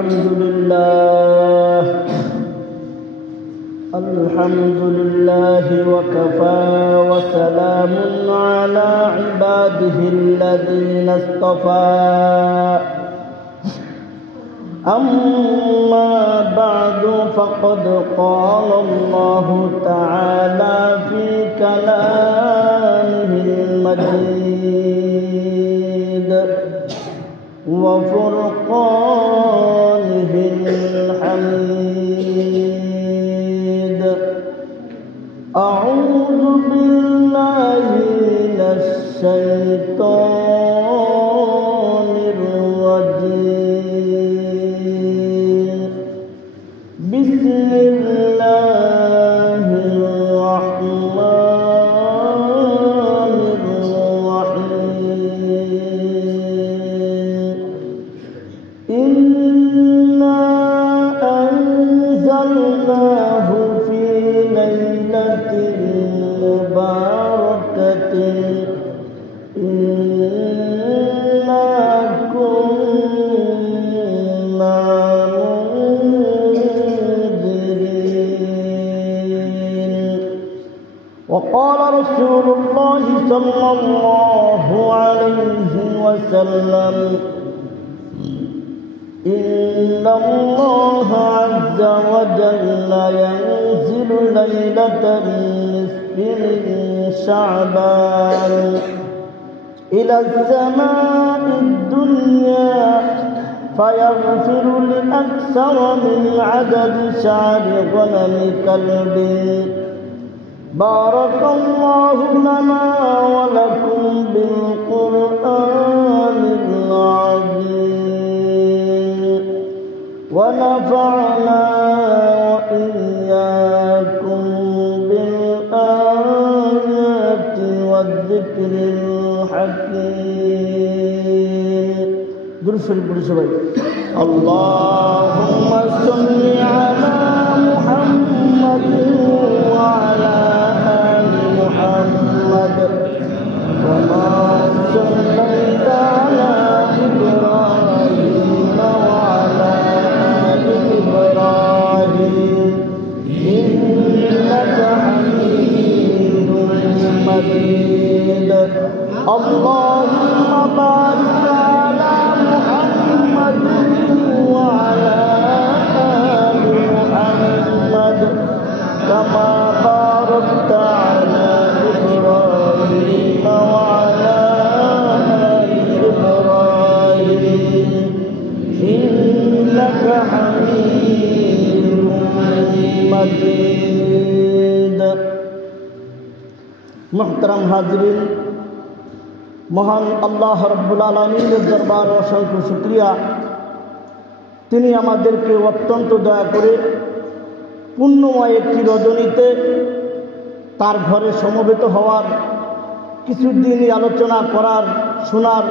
الحمد لله وكفى وسلام على عباده الذين اصطفى أما بعد فقد قال الله تعالى في كلامه المجيد وفرقانه الحميد أعوذ بالله من الشيطان الرجيم بسم الله الرحمن الرحيم إنا أنزلناه في ليلة مباركة إنا كنا منذرين وقال رسول الله صلى الله عليه وسلم إن الله عز وجل ينزل ليلة النصف من شعبان إلى السماء الدنيا فيغفر لأكثر من عدد شعر غنم كلب بارك الله لنا ولكم بالقرآن العظيم ونفعنا وإياكم بالآيات والذكر الحكيم درس البرسوي اللهم صل على محمد وعلى آل محمد كما صليت على إبراهيم وعلى آل إبراهيم إنك حميد مجيد اللهم بارك على محمد وعلى آل محمد كما باركت على إبراهيم وعلى آل إبراهيم إنك حميد مجيد محترم حاضرین মহান আল্লাহ রাব্বুল আলামিনের দরবারে অসংখ্য শুকরিয়া তিনি আমাদেরকে অত্যন্ত দয়া করে পুণ্যময় একটি রজনীতে তার ঘরে সমবেত হওয়ার কিছু দিনই আলোচনা করার শোনার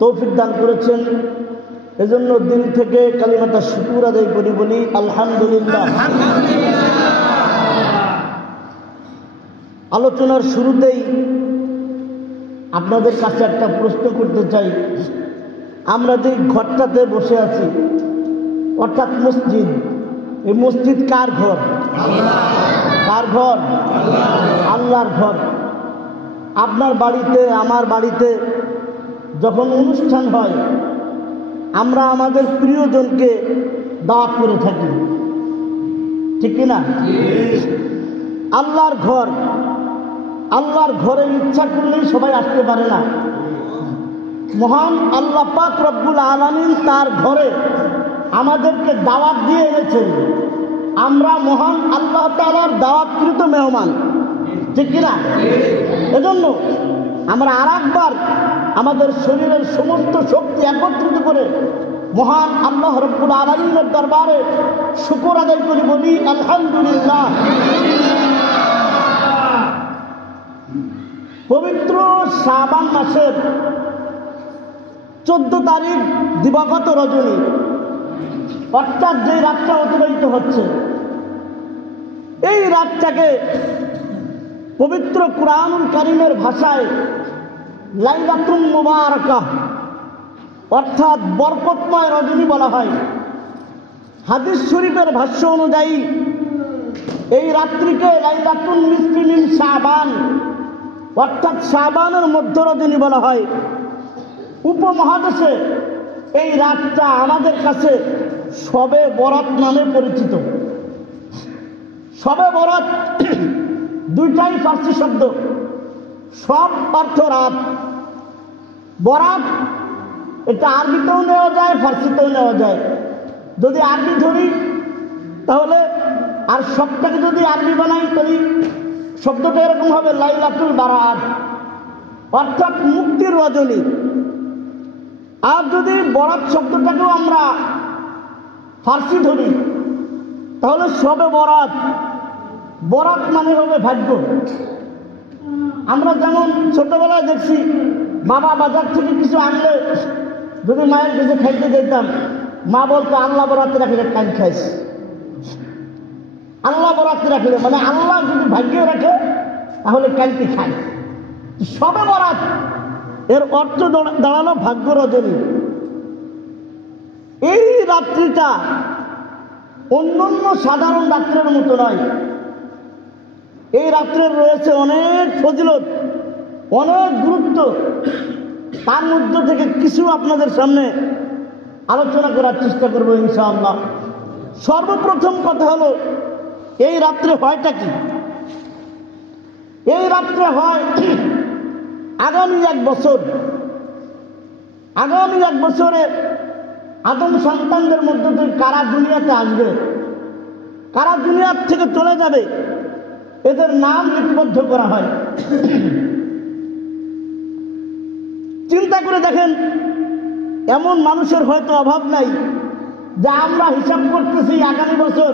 তৌফিক দান করেছেন এজন্য দিল থেকে কালিমাটা শুকর আদায় করি বলি আলহামদুলিল্লাহ। আলোচনার শুরুতেই আপনাদের কাছে একটা প্রশ্ন করতে চাই, আমরা যে ঘরটাতে বসে আছি অর্থাৎ মসজিদ, এই মসজিদ কার ঘর? কার ঘর? আল্লাহর ঘর। আপনার বাড়িতে আমার বাড়িতে যখন অনুষ্ঠান হয় আমরা আমাদের প্রিয়জনকে দাওয়াত করে থাকি, ঠিক কিনা? আল্লাহর ঘর, আল্লাহর ঘরে ইচ্ছা করলেই সবাই আসতে পারে না। মহান আল্লাহ পাক রব্বুল আলামিন তার ঘরে আমাদেরকে দাওয়াত দিয়ে এনেছেন, আমরা মহান আল্লাহ তাআলার দাওয়াতকৃত মেহমান, ঠিক কিনা? এজন্য আমরা আরেকবার আমাদের শরীরের সমস্ত শক্তি একত্রিত করে মহান আল্লাহ রব্বুল আলামিনের দরবারে শুকর আদায় করি বলি আলহামদুলিল্লাহ। পবিত্র শাবান মাসের 14 তারিখ দিবাগত রজনী, অর্থাৎ যে রাতটা অতিবাহিত হচ্ছে, এই রাতটাকে পবিত্র কুরআনুল কারীমের ভাষায় লাইলাতুল মুবারাকা, অর্থাৎ বরকতময় রজনী বলা হয়। হাদিস শরীফের ভাষ্য অনুযায়ী এই রাত্রিকে লাইলাতুল নিসফি মিন শাবান অর্থাৎ শাবানের মধ্য রজনী বলা হয়। উপমহাদেশে এই রাতটা আমাদের কাছে শবে বরাত নামে পরিচিত। শবে বরাত দুইটাই ফার্সি শব্দ। সব অর্থ রাত, বরাত এটা আরবিতেও নেওয়া যায়, ফার্সিতেও নেওয়া যায়। যদি আরবি ধরি তাহলে, আর সবটাকে যদি আরবি বানাই তাহলে শব্দটা এরকম হবে লাইলাতুল বারাত অর্থাৎ মুক্তির রজনী। আর যদি বরাত শব্দটাকেও আমরা ফার্সি ধরি তাহলে শবে বরাত, বরাত মানে হবে ভাগ্য। আমরা যেমন ছোটবেলায় দেখছি বাবা বাজার থেকে কিছু আনলে যদি মায়ের কাছে খাইতে যেতাম, মা বলতো আল্লাহ বরাতে রাখলে কান খাইস। আল্লাহ বরাতে রাখলে মানে আল্লাহ যদি ভাগ্যে রাখে তাহলে কানটি খায়। শবে বরাত এর অর্থ দাঁড়ালো ভাগ্য রজনী। এই রাত্রিটা অন্যান্য সাধারণ রাত্রের মতো নয়। এই রাত্রের রয়েছে অনেক ফজিলত, অনেক গুরুত্ব। তার মধ্যে থেকে কিছু আপনাদের সামনে আলোচনা করার চেষ্টা করবো ইনশাআল্লাহ। সর্বপ্রথম কথা হলো এই রাত্রে হয়টা কি? এই রাত্রে হয় আগামী এক বছর, আগামী এক বছরে আদম সন্তানদের মধ্যে থেকে কারা দুনিয়াতে আসবে, কারা দুনিয়ার থেকে চলে যাবে, এদের নাম লিপিবদ্ধ করা হয়। চিন্তা করে দেখেন, এমন মানুষের হয়তো অভাব নাই যে আমরা হিসাব করতেছি আগামী বছর,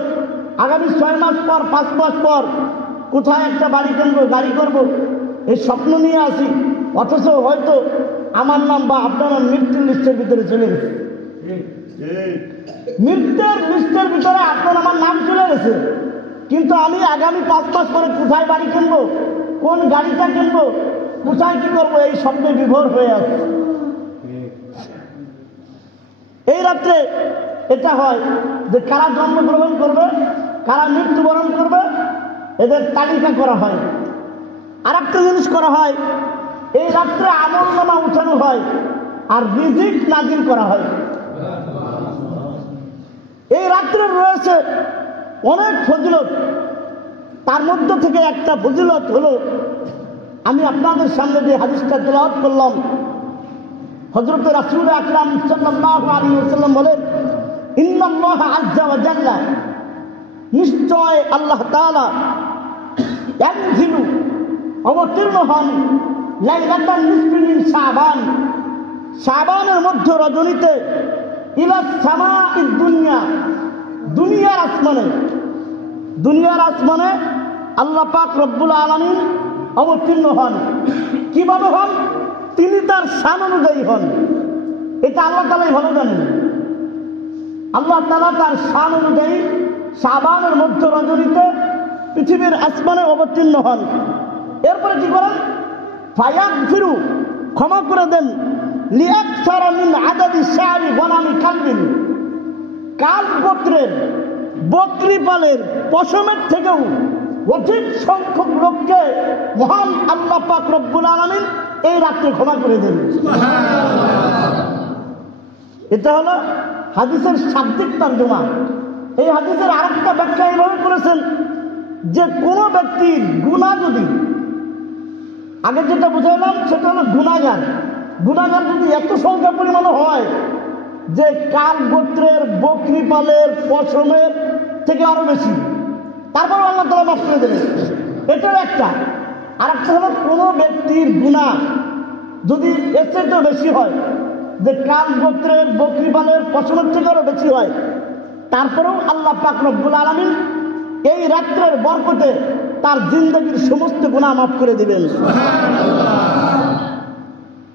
আগামী 6 মাস পর, 5 মাস পর কোথায় একটা বাড়ি কিনবো, গাড়ি করব, এই স্বপ্ন নিয়ে আসি, অথচ হয়তো আমার নাম বা আপনার মৃত্যুর লিস্টের ভিতরে চলে গেছে। মৃত্যুর লিস্টের ভিতরে আপনার আমার নাম চলে গেছে, কিন্তু আমি আগামী 5 মাস পরে কোথায় বাড়ি কিনবো, কোন গাড়িটা কিনবো, কোথায় কি করবো, এই স্বপ্নে বিভোর হয়ে আছে। এই রাত্রে এটা হয় যে কারা জন্মগ্রহণ করবে, কারা মৃত্যুবরণ করবে, এদের তালিকা করা হয়। আর একটা জিনিস করা হয়, এই রাত্রে আমলনামা উঠানো হয় আর রিজিক নাজিল করা হয়। এই রাত্রে রয়েছে অনেক ফজিলত। তার মধ্যে থেকে একটা ফজিলত হলো, আমি আপনাদের সামনে যে হাদিসটা তেলাওয়াত করলাম, হযরত রাসূল আকরাম সাল্লাল্লাহু আলাইহি ওয়াসাল্লাম বলেন, ইন্নাল্লাহ আযজা ওয়া জাল্লা, নিশ্চয় আল্লাহ তাআলা ইয়ানজিলু, অবতীর্ণ হন, লাইলাতান নিসফি মিন শাবান, শাবানের মধ্য রজনীতে, ইলা সামাঈদ দুনিয়া, দুনিয়ার আসমানে, দুনিয়ার আসমানে আল্লাহ পাক রব্বুল আলামিন অবতীর্ণ হন। কিভাবে হন? তিনি তার শান অনুযায়ী হন। এটা আল্লাহ তাআলাই ভালো জানেন। আল্লাহ তাআলা তার শান অনুযায়ী শাবানের মধ্য রজনীতে পৃথিবীর আসমানে অবতীর্ণ হন। এরপরে কি করেন? ফায়াগফিরু, ক্ষমা করে দেন, লিয়াকসারা মিন আদাদি শারি গনামি কালবিন, কাল গোত্রের বকরি পালের পশমের থেকেও অধিক সংখ্যক লোককে মহান আল্লাহ পাক রব্বুল আলামিন এই রাত্রে ক্ষমা করে দেন। এটা হলো হাদিসের শাব্দিক তর্জমা। এই হাদিসের আরেকটা ব্যাখ্যা এইভাবে করেছেন যে কোনো ব্যক্তির গুনাহ যদি, আগে যেটা বুঝালাম সেটা হলো গুনাহগার, গুনাহগার যদি এত সংখ্যা পরিমাণ হয় যে কাল গোত্রের বকরি পালের পশমের থেকে আরো বেশি, তারপর আল্লাহ তাআলা মাফ করে দেবেন, এটাও একটা। আর একটা হলো কোনো ব্যক্তির গুনাহ যদি এর চেয়ে বেশি হয়, যে কাল গোত্রের বকরি পালের পশমের থেকে আরো বেশি হয়, তারপরেও আল্লাহ পাক রব্বুল আলামিন এই রাত্রের বরকতে তার জিন্দগির সমস্ত গুনাহ মাফ করে দিবেন।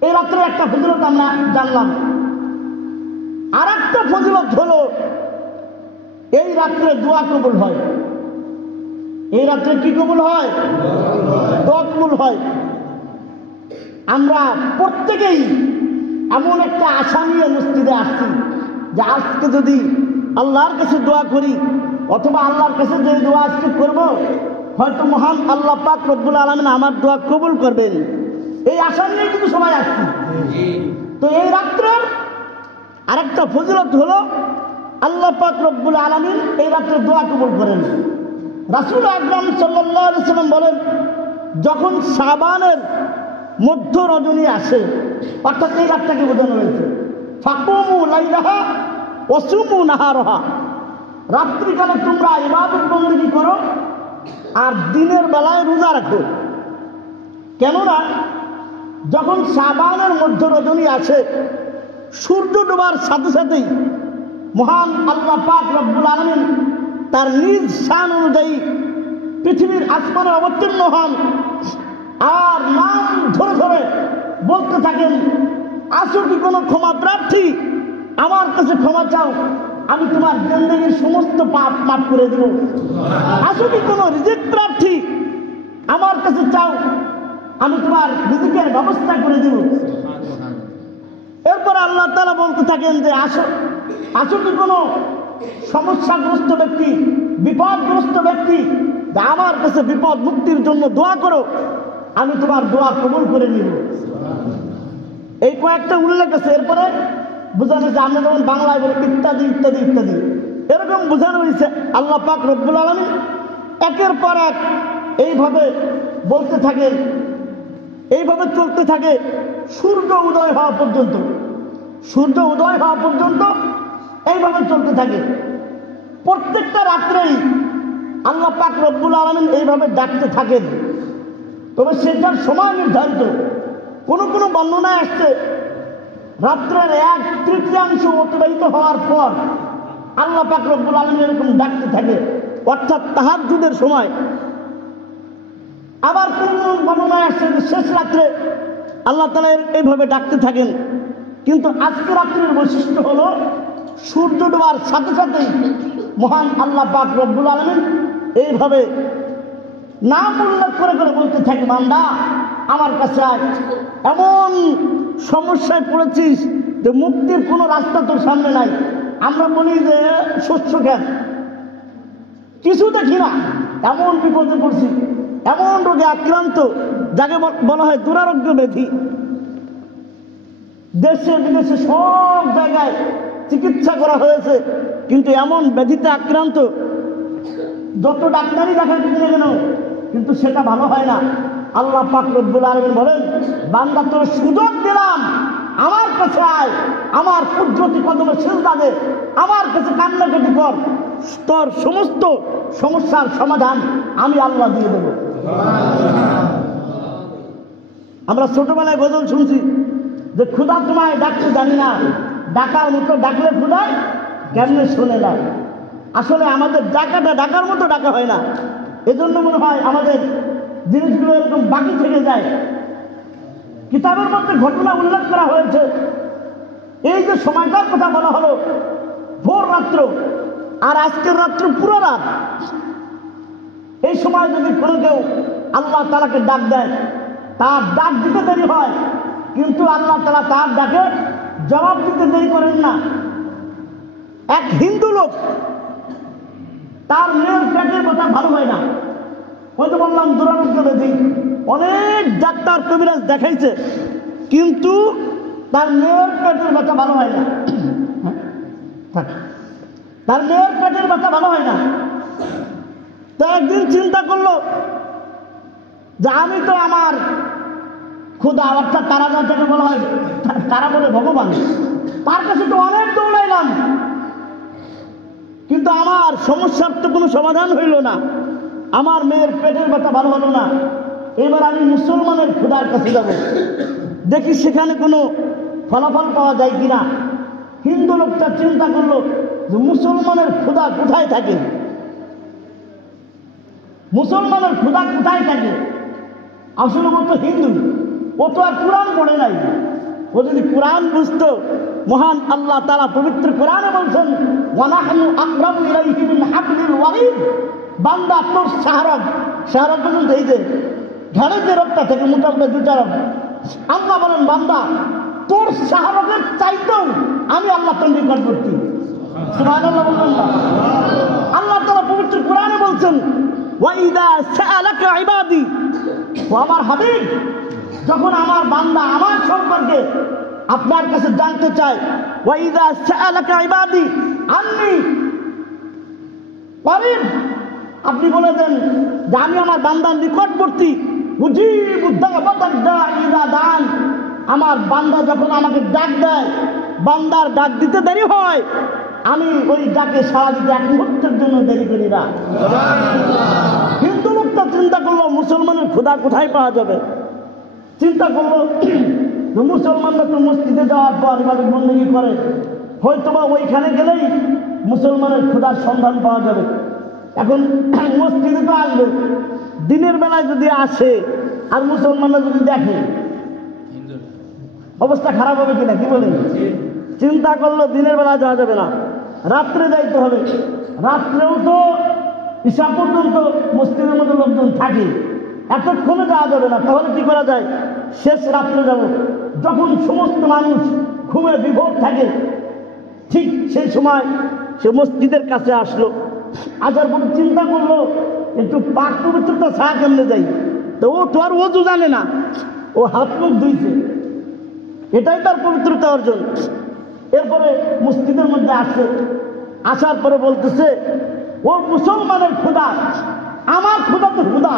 এই রাত্রের একটা ফজিলত আমরা জানলাম। আর একটা ফজিলত হলো এই রাত্রে দোয়া কবুল হয়। এই রাত্রে কি কবুল হয়? দোয়া কবুল হয়। আমরা প্রত্যেকেই এমন একটা আশা নিয়ে মসজিদে আসছি যে আজকে যদি আল্লাহর কাছে দোয়া করি অথবা আল্লাহর কাছে যে দোয়া আজকে করবো হয়তো মহান আল্লাহ পাক রব্বুল আলামিন আমার দোয়া কবুল করবেন, এই আশা নিয়ে কিন্তু সবাই আসছি। তো এই রাত্রের আরেকটা ফজিলত হলো আল্লাহ পাক রব্বুল আলামিন এই রাত্রে দোয়া কবুল করেন। রাসূল আকরাম সাল্লাল্লাহু আলাইহি ওয়াসাল্লাম বলেন, যখন শাবানের মধ্য রজনী আসে, অর্থাৎ এই রাতটাকে বোঝানো হয়েছে, ফাকুমু লাইলাহা ওয়াসুমু নাহারাহা, রাত্রিকালে তোমরা ইবাদত বন্দেগী করো আর দিনের বেলায় রোজা রাখো। কেননা যখন শাবানের মধ্য রজনী আসে, সূর্য ডোবার সাথে সাথেই মহান আল্লাহ পাক রব্বুল আলামিন তার নিজ শান অনুযায়ী পৃথিবীর আসমানে অবতীর্ণ হন আর নাম ধরে ধরে বলতে থাকেন, আসো কি কোনো ক্ষমা প্রার্থী, আমার কাছে ক্ষমা চাও, আমি তোমার জিন্দেগীর সমস্ত পাপ মাফ করে দেব। আসো কি কোনো রিজিক প্রার্থী, আমার কাছে চাও, আমি তোমার রিজিকের ব্যবস্থা করে দেব। এরপর আল্লাহ তাআলা বলতে থাকেন যে আসো কি কোনো সমস্যাগ্রস্ত ব্যক্তি, বিপদগ্রস্ত ব্যক্তি, আমার কাছে বিপদ মুক্তির জন্য দোয়া করো, আমি তোমার দোয়া কবুল করে নিব। এই কয়েকটা উল্লেখ আছে। এরপরে বোঝানো হয়েছে, আমরা যেমন বাংলায় বলি ইত্যাদি ইত্যাদি ইত্যাদি, এরকম বোঝানো হয়েছে আল্লাহ পাক রব্বুল আলামিন একের পর এক এইভাবে বলতে থাকেন, এইভাবে চলতে থাকে সূর্য উদয় হওয়া পর্যন্ত। সূর্য উদয় হওয়া পর্যন্ত এইভাবে চলতে থাকে। প্রত্যেকটা রাত্রেই আল্লাহ পাক রব্বুল আলামিন এইভাবে ডাকতে থাকেন, তবে সেটার সময় নির্ধারিত। কোনো কোনো বর্ণনায় আসছে রাত্রের 1/3 অতিবাহিত হওয়ার পর আল্লাহ পাক রব্বুল আলামিন এরকম ডাকতে থাকে, অর্থাৎ তাহাজ্জুদের সময়। আবার কোন বর্ণনায় আসছে যে শেষ রাত্রে আল্লাহ তাআলা এইভাবে ডাকতে থাকেন। কিন্তু আজকে রাত্রের বৈশিষ্ট্য হলো সূর্য ডোবার সাথে সাথেই মহান আল্লাহ পাক রব্বুল আলামিন এইভাবে নাম উল্লেখ করে করে বলতে থাকে, বান্দা আমার কাছে আয়, এমন সমস্যায় পড়েছিস যে মুক্তির কোনো রাস্তা তোর সামনে নাই। আমরা বলি যে শস্য ক্ষেত, কিছু দেখি না, এমন বিপদে পড়ছি, এমন রোগে আক্রান্ত, যাকে বলা হয় দুরারোগ্য ব্যাধি। দেশে বিদেশে সব জায়গায় চিকিৎসা করা হয়েছে, কিন্তু এমন ব্যাধিতে আক্রান্ত যত ডাক্তারই দেখাতে গেলে কেন, কিন্তু সেটা ভালো হয় না। আল্লাহ পাক রব্বুল আলামিন বলেন, বান্দা তোর সুযোগ দিলাম, আমার কাছে আয়, আমার কুদরতি কদমে সিজদা দে, আমার কাছে কান্নাকাটি কর, তোর সমস্ত সমস্যার সমাধান আমি আল্লাহ দিয়ে দেব। আমরা ছোটবেলায় গজল শুনছি যে ক্ষুধা তোমায় ডাকতে জানি না, ডাকার মতো ডাকলে ক্ষুধায় কেমনে শোনে না। আসলে আমাদের ডাকাটা ডাকার মতো ডাকা হয় না, এজন্য মনে হয় আমাদের জিনিসগুলো এরকম বাকি থেকে যায়। কিতাবের মধ্যে ঘটনা উল্লেখ করা হয়েছে, এই যে সময়টার কথা বলা হলো ভোর রাত্র আর আজকের রাত্র পুরো রাত, এই সময় যদি কোনো কেউ আল্লাহ তাআলাকে ডাক দেয়, তার ডাক দিতে দেরি হয়, কিন্তু আল্লাহ তাআলা তার ডাকে জবাব দিতে দেরি করেন না। এক হিন্দু লোক, তার মেয়ের পেটের কথা ভালো হয় না, ওই তো বললাম দুরারোগ্য ব্যাধি, অনেক ডাক্তার কবিরাজ দেখাইছে, কিন্তু তার মেয়ের পেটের ব্যথা ভালো হয় না। তার মেয়ের পেটের ব্যথা ভালো হয় না। তো একদিন চিন্তা করলো যে আমি তো আমার ক্ষুধা, অর্থাৎ তারা যাকে বলা হয়, তারা বলে ভগবান, তার কাছে তো অনেক দৌড়াইলাম, কিন্তু আমার সমস্যার তো কোনো সমাধান হইল না, আমার মেয়ের পেটের ব্যথা ভালো হলো না। এবার আমি মুসলমানের ক্ষুধার কাছে যাব, দেখি সেখানে কোনো ফলাফল পাওয়া যায় কিনা। হিন্দু লোকটা চিন্তা করলো যে মুসলমানের ক্ষুধা কোথায় থাকে, মুসলমানের ক্ষুধা কোথায় থাকে। আসলে ও তো হিন্দু, ও তো আর কোরআন পড়ে নাই। ও যদি কোরআন বুঝতো, মহান আল্লাহ তাআলা পবিত্র কোরআনে বলছেন, ওয়ানাহনু আকরাবু ইলাইহি মিন হাবলিল ওয়ারিদ, বান্দা তোর শাহরগ পর্যন্ত, এই যে ঘাড়ের যে রোগটা থেকে মোটামুটি 2টা রোগ, আল্লাহ বলেন বান্দা তোর শাহরগের চাইতেও আমি আল্লাহ তোর নিকটবর্তী। সুবহানাল্লাহ বলবেন না? আল্লাহ তাআলা পবিত্র কোরআনে বলছেন, ওয়াইদা সাআলাকা ইবাদি, ও আমার হাবিব, যখন আমার বান্দা আমার সম্পর্কে আপনার কাছে জানতে চায়, ওয়াইদা সাআলাকা ইবাদি আন্নী করিব, আপনি বলে দেন যে আমি আমার বান্দার নিকটবর্তী। উজিবু দাওয়াতাদ দাঈ ইযা দাআন, আমার বান্দা যখন আমাকে ডাক দেয়, বান্দার ডাক দিতে দেরি হয়, আমি ওই ডাকে সাড়া দিতে এক মুহূর্তের জন্য দেরি করি না। হিন্দু লোকটা চিন্তা করলো মুসলমানের ক্ষুধা কোথায় পাওয়া যাবে। চিন্তা করলো মুসলমানরা তো মসজিদে যাওয়ার পর ইবাদত বন্দেগী করে, হয়তোবা ওইখানে গেলেই মুসলমানের ক্ষুধার সন্ধান পাওয়া যাবে। এখন মসজিদে তো আসবে, দিনের বেলায় যদি আসে আর মুসলমানরা যদি দেখে, অবস্থা খারাপ হবে কিনা, কি বলেন? চিন্তা করলো দিনের বেলা যাওয়া যাবে না, রাত্রে যাইতে হবে। রাত্রেও তো ঈশা পর্যন্ত মসজিদের মধ্যে লোকজন থাকে, এতক্ষণে যাওয়া যাবে না। তাহলে কি করা যায়? শেষ রাত্রে যাব, যখন সমস্ত মানুষ ঘুমে বিভোর থাকে, ঠিক সেই সময় সে মসজিদের কাছে আসলো। আসার পর চিন্তা করলো একটু পাক পবিত্রতা ছাড়া কেমনে যাই। তো ও তো আর ওযু জানে না, ও হাত মুখ ধুইছে, এটাই তার পবিত্রতা অর্জন। এরপরে মসজিদের মধ্যে আসে, আসার পরে বলতেছে, ও মুসলমানের ক্ষুধা, আমার ক্ষুধা তো হুদা,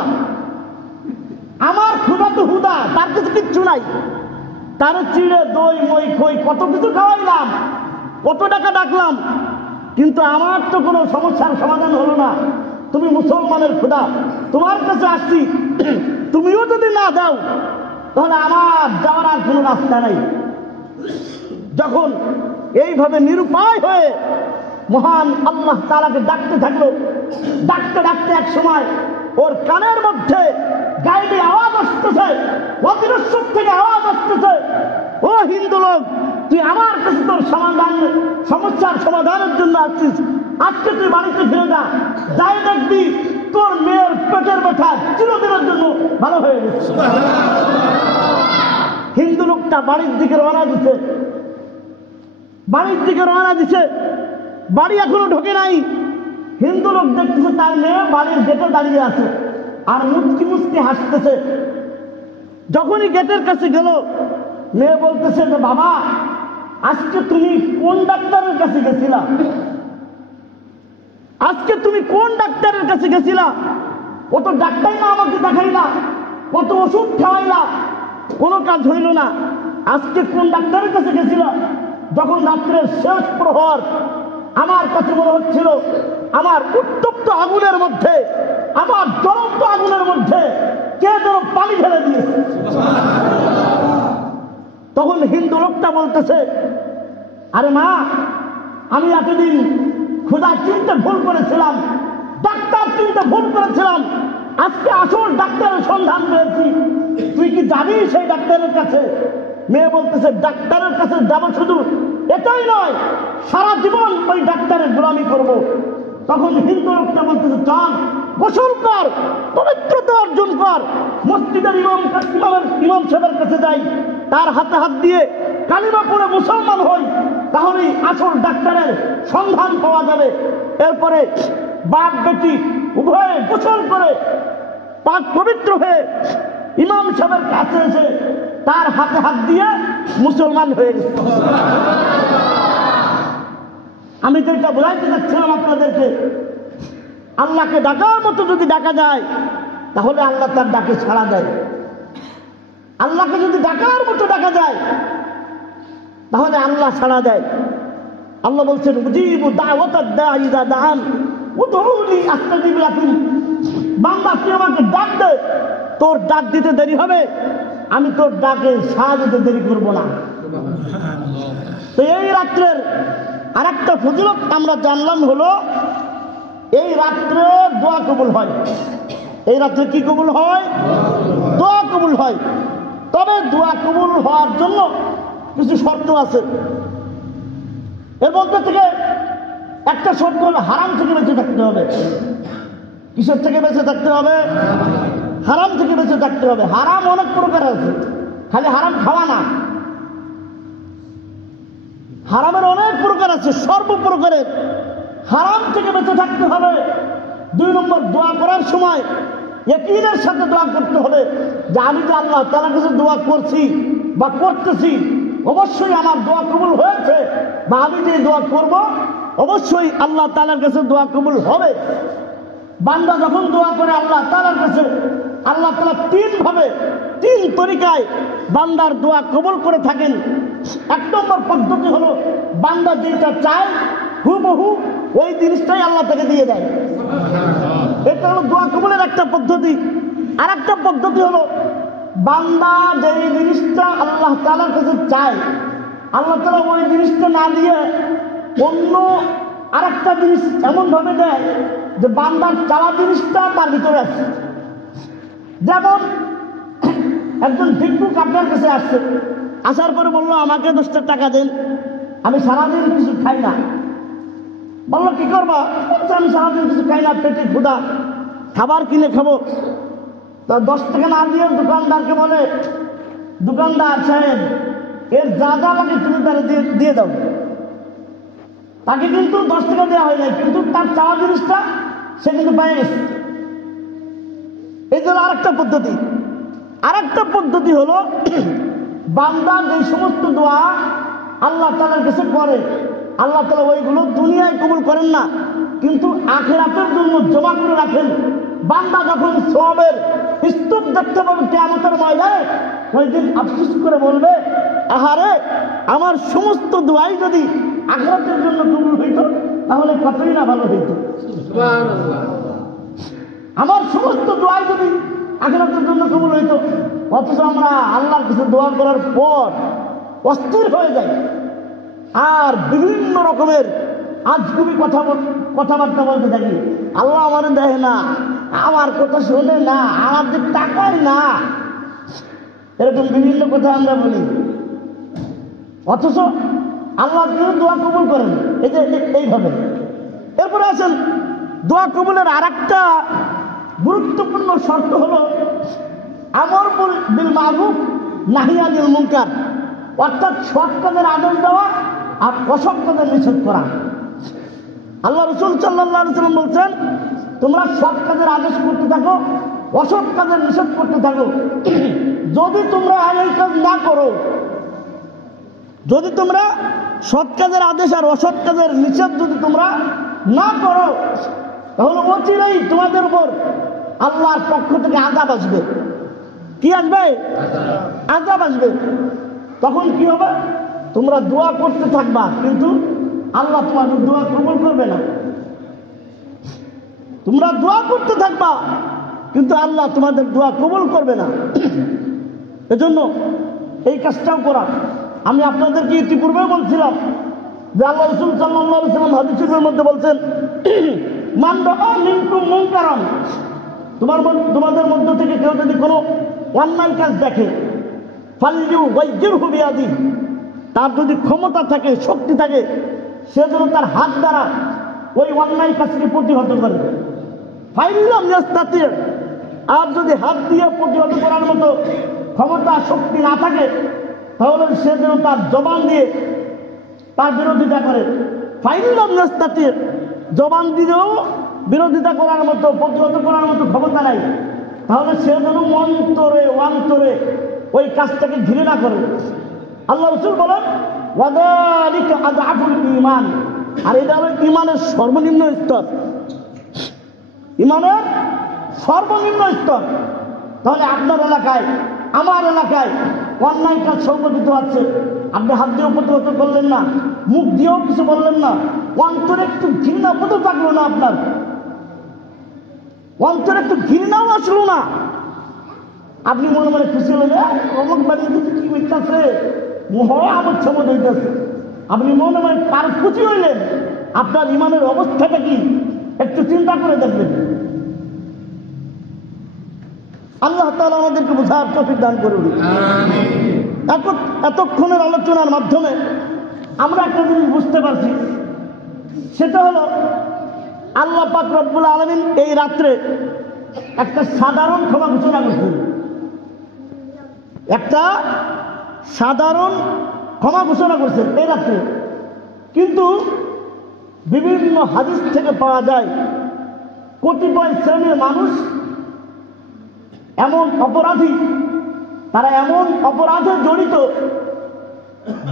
আমার ক্ষুধা তো হুদা, তার কাছে কিচ্ছু নাই। তার চিড়ে দই মই খই কত কিছু খাওয়াইলাম, কত টাকা ডাকলাম, কিন্তু আমার তো কোনো সমস্যার সমাধান হলো না। তুমি মুসলমানের ক্ষুধা, তোমার কাছে আসছি, তুমিও যদি না দাও তাহলে আমার যাওয়ার আর কোনো রাস্তা নাই। যখন এইভাবে নিরুপায় হয়ে মহান আল্লাহ তাআলাকে ডাকতে থাকলো, ডাকতে ডাকতে এক সময় ওর কানের মধ্যে গাইবে আওয়াজ আসতেছে, অদৃশ্যর থেকে আওয়াজ আসতেছে, ও হিন্দু লোক, তুই আমার কাছে তোর সমাধান, সমস্যার সমাধানের জন্য আসছিস, আজকে তুই বাড়িতে ফিরে যা, যাই দেখবি তোর মেয়ের পেটের ব্যথা চিরদিনের জন্য ভালো হয়ে গেছে। হিন্দু লোকটা বাড়ির দিকে রওনা দিছে, বাড়ির দিকে রওনা দিছে, বাড়ি এখনো ঢোকে নাই। হিন্দু লোক দেখতেছে তার মেয়ে বাড়ির গেটে দাঁড়িয়ে আছে আর মুচকি মুচকি হাসতেছে। যখনই গেটের কাছে গেল, মেয়ে বলতেছে যে বাবা, আজকে তুমি কোন ডাক্তারের কাছে গেছিলা? আজকে তুমি কোন ডাক্তারের কাছে গেছিলা? কত ডাক্তার না আমাকে দেখাইলা, কত ওষুধ খাওয়াইলা, কোনো কাজ হইল না, আজকে কোন ডাক্তারের কাছে গেছিলা? যখন রাত্রের শেষ প্রহর, আমার কাছে মনে হচ্ছিল আমার উত্তপ্ত আগুনের মধ্যে, আমার জ্বলন্ত আগুনের মধ্যে কে যেন পানি ঢেলে দিয়েছে। তখন হিন্দু লোকটা বলতেছে, আরে মা, আমি এতদিন ক্ষুধা চিনতে ভুল করেছিলাম, ডাক্তার চিনতে ভুল করেছিলাম, আজকে আসল ডাক্তারের সন্ধান পেয়েছি, তুই কি যাবি সেই ডাক্তারের কাছে? মেয়ে বলতেছে, ডাক্তারের কাছে যাবো, শুধু এটাই নয়, সারা জীবন ওই ডাক্তারের গোলামি করব। তখন হিন্দু লোকটা বলতেছে, চল গোসল কর, পবিত্রতা অর্জন কর, মসজিদের ইমাম সাহেবের কাছে যাই, তার হাতে হাত দিয়ে কালিমা পড়ে মুসলমান হই, তাহলেই আসল ডাক্তারের সন্ধান পাওয়া যাবে। এরপরে বাপ বেটি উভয়ে গোসল করে পাক পবিত্র হয়ে ইমাম সাহেবের কাছে এসে তার হাতে হাত দিয়ে মুসলমান হয়ে গেছে। আমি যেটা বোঝাইতে চাচ্ছিলাম আপনাদেরকে, আল্লাহকে ডাকার মতো যদি ডাকা যায় তাহলে আল্লাহ তার ডাকে ছাড়া দেয়। আল্লাহকে যদি ডাকার মতো ডাকা যায় তাহলে আল্লাহ ছাড়া দেয়। আল্লাহ বলছেন, উজিবু দাওয়াতাদ দাঈ ইযা দাআন উদউনি আস্তাজিব লাকুম, বান্দা তুই আমাকে ডাক দে, তোর ডাক দিতে দেরি হবে, আমি তোর ডাকে সাড়া দিতে দেরি করব না। তো এই রাত্রের আরেকটা ফজিলত আমরা জানলাম হলো, এই রাত্রে দোয়া কবুল হয়। এই রাত্রে কি কবুল হয়? দোয়া কবুল হয়। তবে দোয়া কবুল হওয়ার জন্য কিছু শর্ত আছে। এর মধ্যে থেকে একটা শর্ত হলো, হারাম থেকে বেঁচে থাকতে হবে। কিসের থেকে বেঁচে থাকতে হবে? হারাম থেকে বেঁচে থাকতে হবে। হারাম অনেক প্রকার আছে, খালি হারাম খাওয়া না। হারামের অনেক প্রকার আছে, সর্বপ্রকারের হারাম থেকে বেঁচে থাকতে হবে। 2 নম্বর, দোয়া করার সময় ইয়াকিনের সাথে দোয়া করতে হবে যে আমি যে আল্লাহ তাআলার কাছে দোয়া করছি বা করতেছি, অবশ্যই আমার দোয়া কবুল হয়েছে, বা আমি যে দোয়া করব অবশ্যই আল্লাহ তাআলার কাছে দোয়া কবুল হবে। বান্দা যখন দোয়া করে আল্লাহ তাআলার কাছে, আল্লাহ তাআলা 3 ভাবে 3 তরিকায় বান্দার দোয়া কবুল করে থাকেন। 1 নম্বর পদ্ধতি হলো বান্দা যেটা চায় হুবহু ওই জিনিসটাই আল্লাহ তাকে দিয়ে দেয়। এটা হলো দোয়া কবুলের একটা পদ্ধতি। আর একটা পদ্ধতি হলো বান্দা যে জিনিসটা আল্লাহ তাআলার কাছে চায়, আল্লাহ তাআলা ওই জিনিসটা না দিয়ে অন্য আরেকটা জিনিস এমন ভাবে দেয় যে বান্দার চাওয়া জিনিসটা তার ভিতরে আছে। যেমন একজন ভিক্ষুক আপনার কাছে আসছে, আসার পরে বললো আমাকে 10টা টাকা দেন, আমি সারাদিন কিছু খাই না। বললো কি করবা? বলছে আমি সারাদিন কিছু খাই না, পেটে ক্ষুধা, খাবার কিনে খাবো। তা 10 টাকা না দিয়ে দোকানদারকে বলে, দোকানদার সাহেব এর যা যা লাগে তুমি তারা দিয়ে দাও। তাকে কিন্তু 10 টাকা দেওয়া হয় নাই, কিন্তু তার চাওয়া জিনিসটা সে কিন্তু পেয়ে গেছে। এই জন্য আরেকটা পদ্ধতি। আরেকটা পদ্ধতি হলো বান্দা যে সমস্ত দোয়া আল্লাহ তাআলার কাছে করে, আল্লাহ তাআলা ওইগুলো দুনিয়ায় কবুল করেন না, কিন্তু আখিরাতের জন্য জমা করে রাখেন। বান্দা যখন সওয়াবের স্তূপ দেখতে পাবে কিয়ামতের ময়দানে, ওই দিন আফসোস করে বলবে, আহারে আমার সমস্ত দোয়াই যদি আখিরাতের জন্য কবুল হইত তাহলে কতই না ভালো হইত। সুবহানাল্লাহ। আমার সমস্ত দোয়াই যদি আখিরাতের জন্য কবুল হইত, অথচ আমরা আল্লাহর কাছে দোয়া করার পর অস্থির হয়ে যাই আর বিভিন্ন রকমের আজগুবি কথাবার্তা বলতে থাকি। আল্লাহ আমার দেয় না, আমার কথা শোনে না, আমার যে টাকাই না, এরকম বিভিন্ন কথা আমরা বলি। অথচ আল্লাহ দোয়া কবুল করেন এই যে এইভাবে। এরপরে আছেন দোয়া কবুলের আরেকটা গুরুত্বপূর্ণ শর্ত হলো আমর বিল মারুফ নাহি আনিল মুনকার, অর্থাৎ সৎ কাজের আদেশ দেওয়া আর অসৎ কাজের নিষেধ করা। আল্লাহ রাসূল সাল্লাল্লাহু আলাইহি ওয়াসাল্লাম বলছেন, তোমরা সৎ কাজের আদেশ করতে থাকো, অসৎ কাজের নিষেধ করতে থাকো। যদি তোমরা এই কাজ না করো, যদি তোমরা সৎ কাজের আদেশ আর অসৎ কাজের নিষেধ যদি তোমরা না করো, তাহলে অচিরেই তোমাদের উপর আল্লাহর পক্ষ থেকে আযাব আসবে। কি আসবে? আযাব আসবে। তখন কি হবে? তোমরা দোয়া করতে থাকবা, কিন্তু আল্লাহ তোমাদের দোয়া কবুল করবে না। তোমরা দোয়া করতে থাকবা, কিন্তু আল্লাহ তোমাদের দোয়া কবুল করবে না। এজন্য এই কাজটাও করা। আমি আপনাদেরকে ইতিপূর্বে বলছিলাম যে আল্লাহ রাসূল সাল্লাল্লাহু আলাইহি ওয়াসাল্লাম হাদিসের মধ্যে বলছেন, মান রাআ মিনকুম মুনকারান, তোমাদের মধ্য থেকে কেউ যদি কোনো অন্যায় কাজ দেখে, ফালইউগাইয়িরহু বিয়াদিহি, তার যদি ক্ষমতা থাকে, শক্তি থাকে, সে যেন তার হাত দ্বারা ওই অন্যায় কাজকে প্রতিহত করে। ফাইল্লাম ইয়াস্তাতি, আর যদি হাত দিয়ে প্রতিহত করার মতো ক্ষমতা শক্তি না থাকে, তাহলে সে যেন তার জবান দিয়ে তার বিরোধিতা করে। ফাইল্লাম ইয়াস্তাতি, জবান দিয়েও বিরোধিতা করার মতো, প্রতিহত করার মতো ক্ষমতা নাই, তাহলে সে যেন অন্তরে অন্তরে ওই কাজটাকে ঘৃণা করে। আল্লাহ রাসূল বলেন, ওয়াযালিকা আযআফুল ঈমান, আর এটা হলো ঈমানের সর্বনিম্ন স্তর। ঈমানের সর্বনিম্ন স্তর। তাহলে আপনার এলাকায়, আমার এলাকায় অন্যায় কাজ সংগঠিত আছে, আপনি হাত দিয়েও প্রতিহত করলেন না, মুখ দিয়েও কিছু বললেন না, অন্তরে একটু ঘৃণা বোধ থাকলো না, আপনার অন্তরে একটু ঘৃণাও আসলো না, আপনি মনে মনে খুশি হলেন, অমুক বাড়িতে কি হইতেছে, আমার সময় হইতেছে, আপনি মনে মনে কার খুশি হইলেন, আপনার ইমানের অবস্থাটা কি একটু চিন্তা করে দেখবেন। আল্লাহ তাআলা আমাদেরকে বোঝার তৌফিক দান করুন। এতক্ষণের আলোচনার মাধ্যমে আমরা একটা জিনিস বুঝতে পারছি, সেটা হলো আল্লাহ পাক রব্বুল আলামিন এই রাত্রে একটা সাধারণ ক্ষমা ঘোষণা করছেন। একটা সাধারণ ক্ষমা ঘোষণা করছেন এই রাত্রে। কিন্তু বিভিন্ন হাদিস থেকে পাওয়া যায় কতিপয় শ্রেণীর মানুষ এমন অপরাধী, তারা এমন অপরাধে জড়িত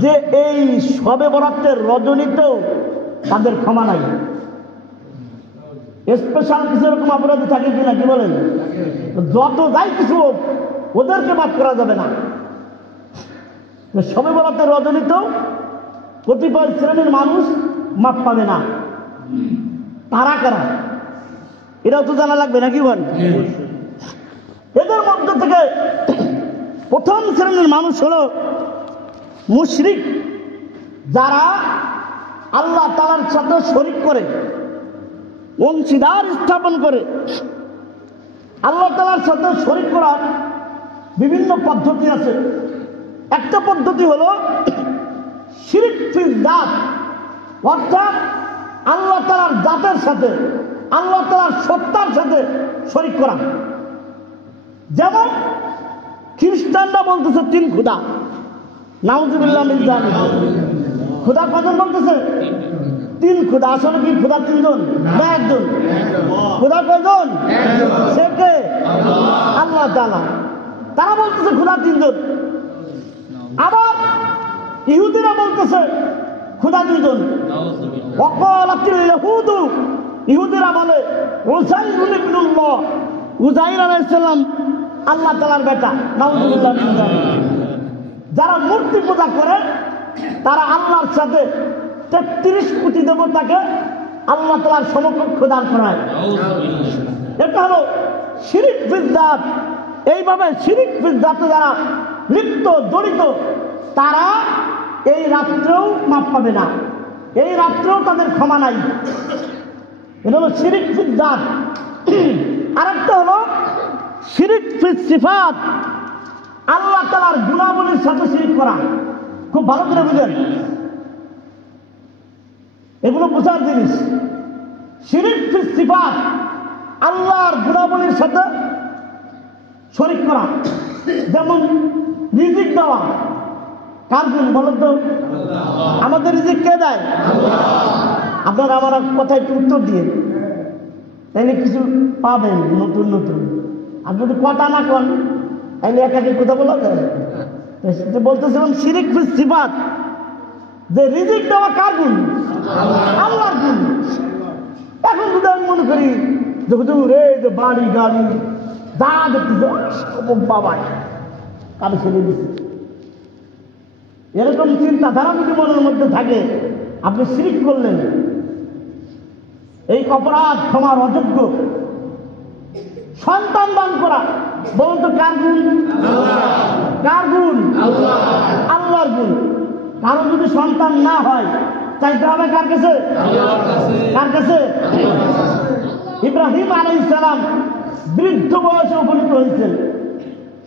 যে এই শবে বরাতের রজনীতেও তাদের ক্ষমা নাই। স্পেশাল কিছু এরকম অপরাধী থাকে কিনা, কি বলেন? যত যাই কিছু হোক, ওদেরকে মাফ করা যাবে না। শবে বরাতের রজনীতেও কতিপয় শ্রেণীর মানুষ মাফ পাবে না। তারা কারা, এটাও তো জানা লাগবে নাকি বল? এদের মধ্যে থেকে প্রথম শ্রেণীর মানুষ হলো মুশরিক, যারা আল্লাহ তাআলার সাথে শরীক করে, অংশীদার স্থাপন করে। আল্লাহ তাআলার সাথে শরীক করার বিভিন্ন পদ্ধতি আছে। একটা পদ্ধতি হলো শিরক ফিল জাত, অর্থাৎ আল্লাহ তাআলার জাতের সাথে, আল্লাহ তাআলার সত্তার সাথে শরীক করা। যেমন খ্রিস্টানরা বলতেছে 3 খোদা, নাউজুবিল্লাহ মিন যালিক। খোদা কজন বলতেছে? 3 খোদা। আসলে কি খোদা 3 জন না 1 জন? খোদা কজন? সে কে? আল্লাহ তাআলা। তারা বলতেছে খোদা 3 জন। আবার ইহুদিরা বলতেছে খোদা 2 জন। ওয়াকালাতিল ইয়াহুদু, ইহুদিরা বলে উযাইর ইবনুল্লাহ, উযাইর আলাইহিস সালাম আল্লাহ তাআলার বেটা। নাউজুবিল্লাহ মিন যালিক। যারা মূর্তি পূজা করে তারা আল্লাহর সাথে 33 কোটি দেবতাকে আল্লাহ তাআলার সমকক্ষ দান করায়। এটা হলো শিরক ফিল জাত। এইভাবে শিরক ফিল জাতে যারা লিপ্ত, জড়িত, তারা এই রাত্রেও মাপ পাবে না, এই রাত্রেও তাদের ক্ষমা নাই। এটা হলো শিরক ফিল জাত। আরেকটা হলো শিরক ফিল সিফাত, আল্লাহ তাআলার গুণাবলীর সাথে শিরক করা। খুব ভালো করে বুঝেন, এগুলো বোঝার জিনিস। শিরক ফিল সিফাত, আল্লাহর গুণাবলীর সাথে শরীক করা। যেমন রিজিক দেওয়া কার গুণ বলেন তো? আমাদের রিজিক কে দেয়? আপনারা আমার কথা একটু উত্তর দিয়ে, তাইলে কিছু পাবেন নতুন নতুন। আর যদি কথা না করেন তাইলে একাকে কথা বলা যায়। বলতেছিলাম শিরক ফিল সিফাত, যে রিজিক দেওয়া কার গুণ? আল্লাহর গুণ। এখন যদি আমি মনে করি যে হুজুর এই যে বাড়ি গাড়ি যা দেখতেছে বাবাই কারো ছেড়ে দিচ্ছে, এরকম চিন্তাধারা যদি মনের মধ্যে থাকে, আপনি শিরক করলেন। এই অপরাধ ক্ষমার অযোগ্য। সন্তান দান করা, বলুন তো কার গুণ? কার গুণ? আল্লাহর গুণ। কারো যদি সন্তান না হয় চাইতে হবে কার কাছে? কার কাছে? ইব্রাহিম আলাইহিস সালাম বৃদ্ধ বয়সে উপনীত হয়েছেন,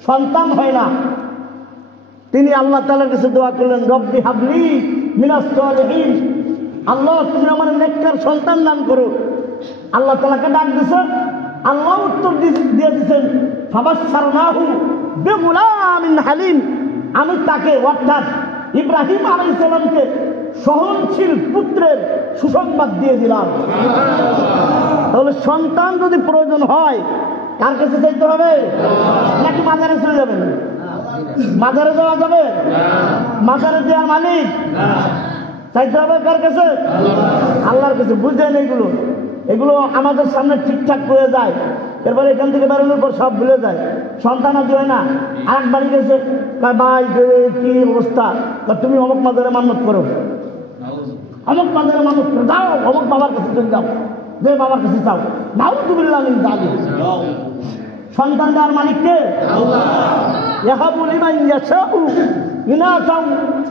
সন্তান হয় না। তিনি আল্লাহ তাআলার কাছে দোয়া করলেন, রব্বি হাবলি মিনাস সালিহিন, আল্লাহ তুমি আমার নেককার সন্তান দান করো। আল্লাহ তাআলাকে ডাক দিছে, আল্লাহ উত্তর দিয়ে দিয়েছেন, ফাবাশশারনাহু বিগুলামিন হালিম, আমি তাকে অর্থাৎ ইব্রাহিম আলাইহিস সালামকে সহনশীল পুত্রের সুসংবাদ দিয়ে দিলাম। তাহলে সন্তান যদি প্রয়োজন হয় কার কাছে চাইতে হবে? নাকি মাজারে চলে যাবেন? মাজারে যাওয়া যাবে? মাজারে দেওয়ার মালিক চাইতে হবে কার কাছে? আল্লাহর কাছে। বুঝলেন? এগুলো এগুলো আমাদের সামনে ঠিকঠাক হয়ে যায়, এরপরে এখান থেকে বেরোনোর পর সব ভুলে যায়। সন্তান আজ হয় না, আরেক বাড়ি গেছে, ভাই কি অবস্থা, তুমি অমুক মাজারে মান্নত করো, অমুক মাজারে মান্নত করো, যাও অমুক বাবার কাছে চলে যাও, যে বাবার কাছে যাও। নাউযুবিল্লাহ মিন যালিক। সন্তান দেওয়ার মালিক কে? ইয়াহাবু লিমান ইয়াশাউ ইনাসাও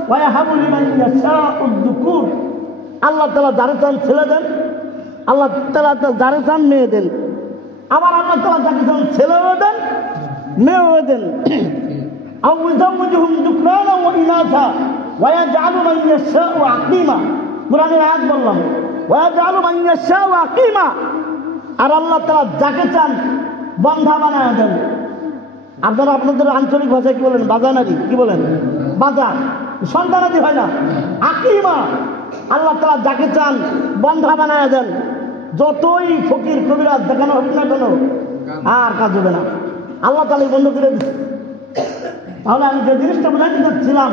ওয়া ইয়াহাবু লিমান ইয়াশাউ যুকুর। আল্লাহ তাআলা যারে চান ছেলে দেন, আল্লাহ তাআলা যারে চান মেয়ে দেন। আবার আল্লাহ তাআলা যাকে চান ছেলেও দেন মেয়েও দেন। আও ইউযাওযিহুম যুকরানা ওয়া ইনাসা ওয়া ইয়াজআলু মান ইয়াশাউ আকীমা। কুরআনের আয়াত বললাম, ওয়া ইয়াজআলু মান ইয়াশাউ আকীমা। আর আল্লাহ তাআলা যাকে চান বন্ধা বানায় দেন। আপনারা আপনাদের আঞ্চলিক ভাষায় কি বলেন? বাজানারি। কি বলেন? বাজা। সন্তানাদি হয় না, আকীমা। আল্লাহ তাআলা যাকে চান বন্ধা বানায় দেন, যতই ফকির কবিরাজ দেখানো হোক না কেন আর কাজ হবে না, আল্লাহ তাআলা বন্ধ করে দিচ্ছে। তাহলে আমি যে জিনিসটা বোঝাতে চাচ্ছিলাম,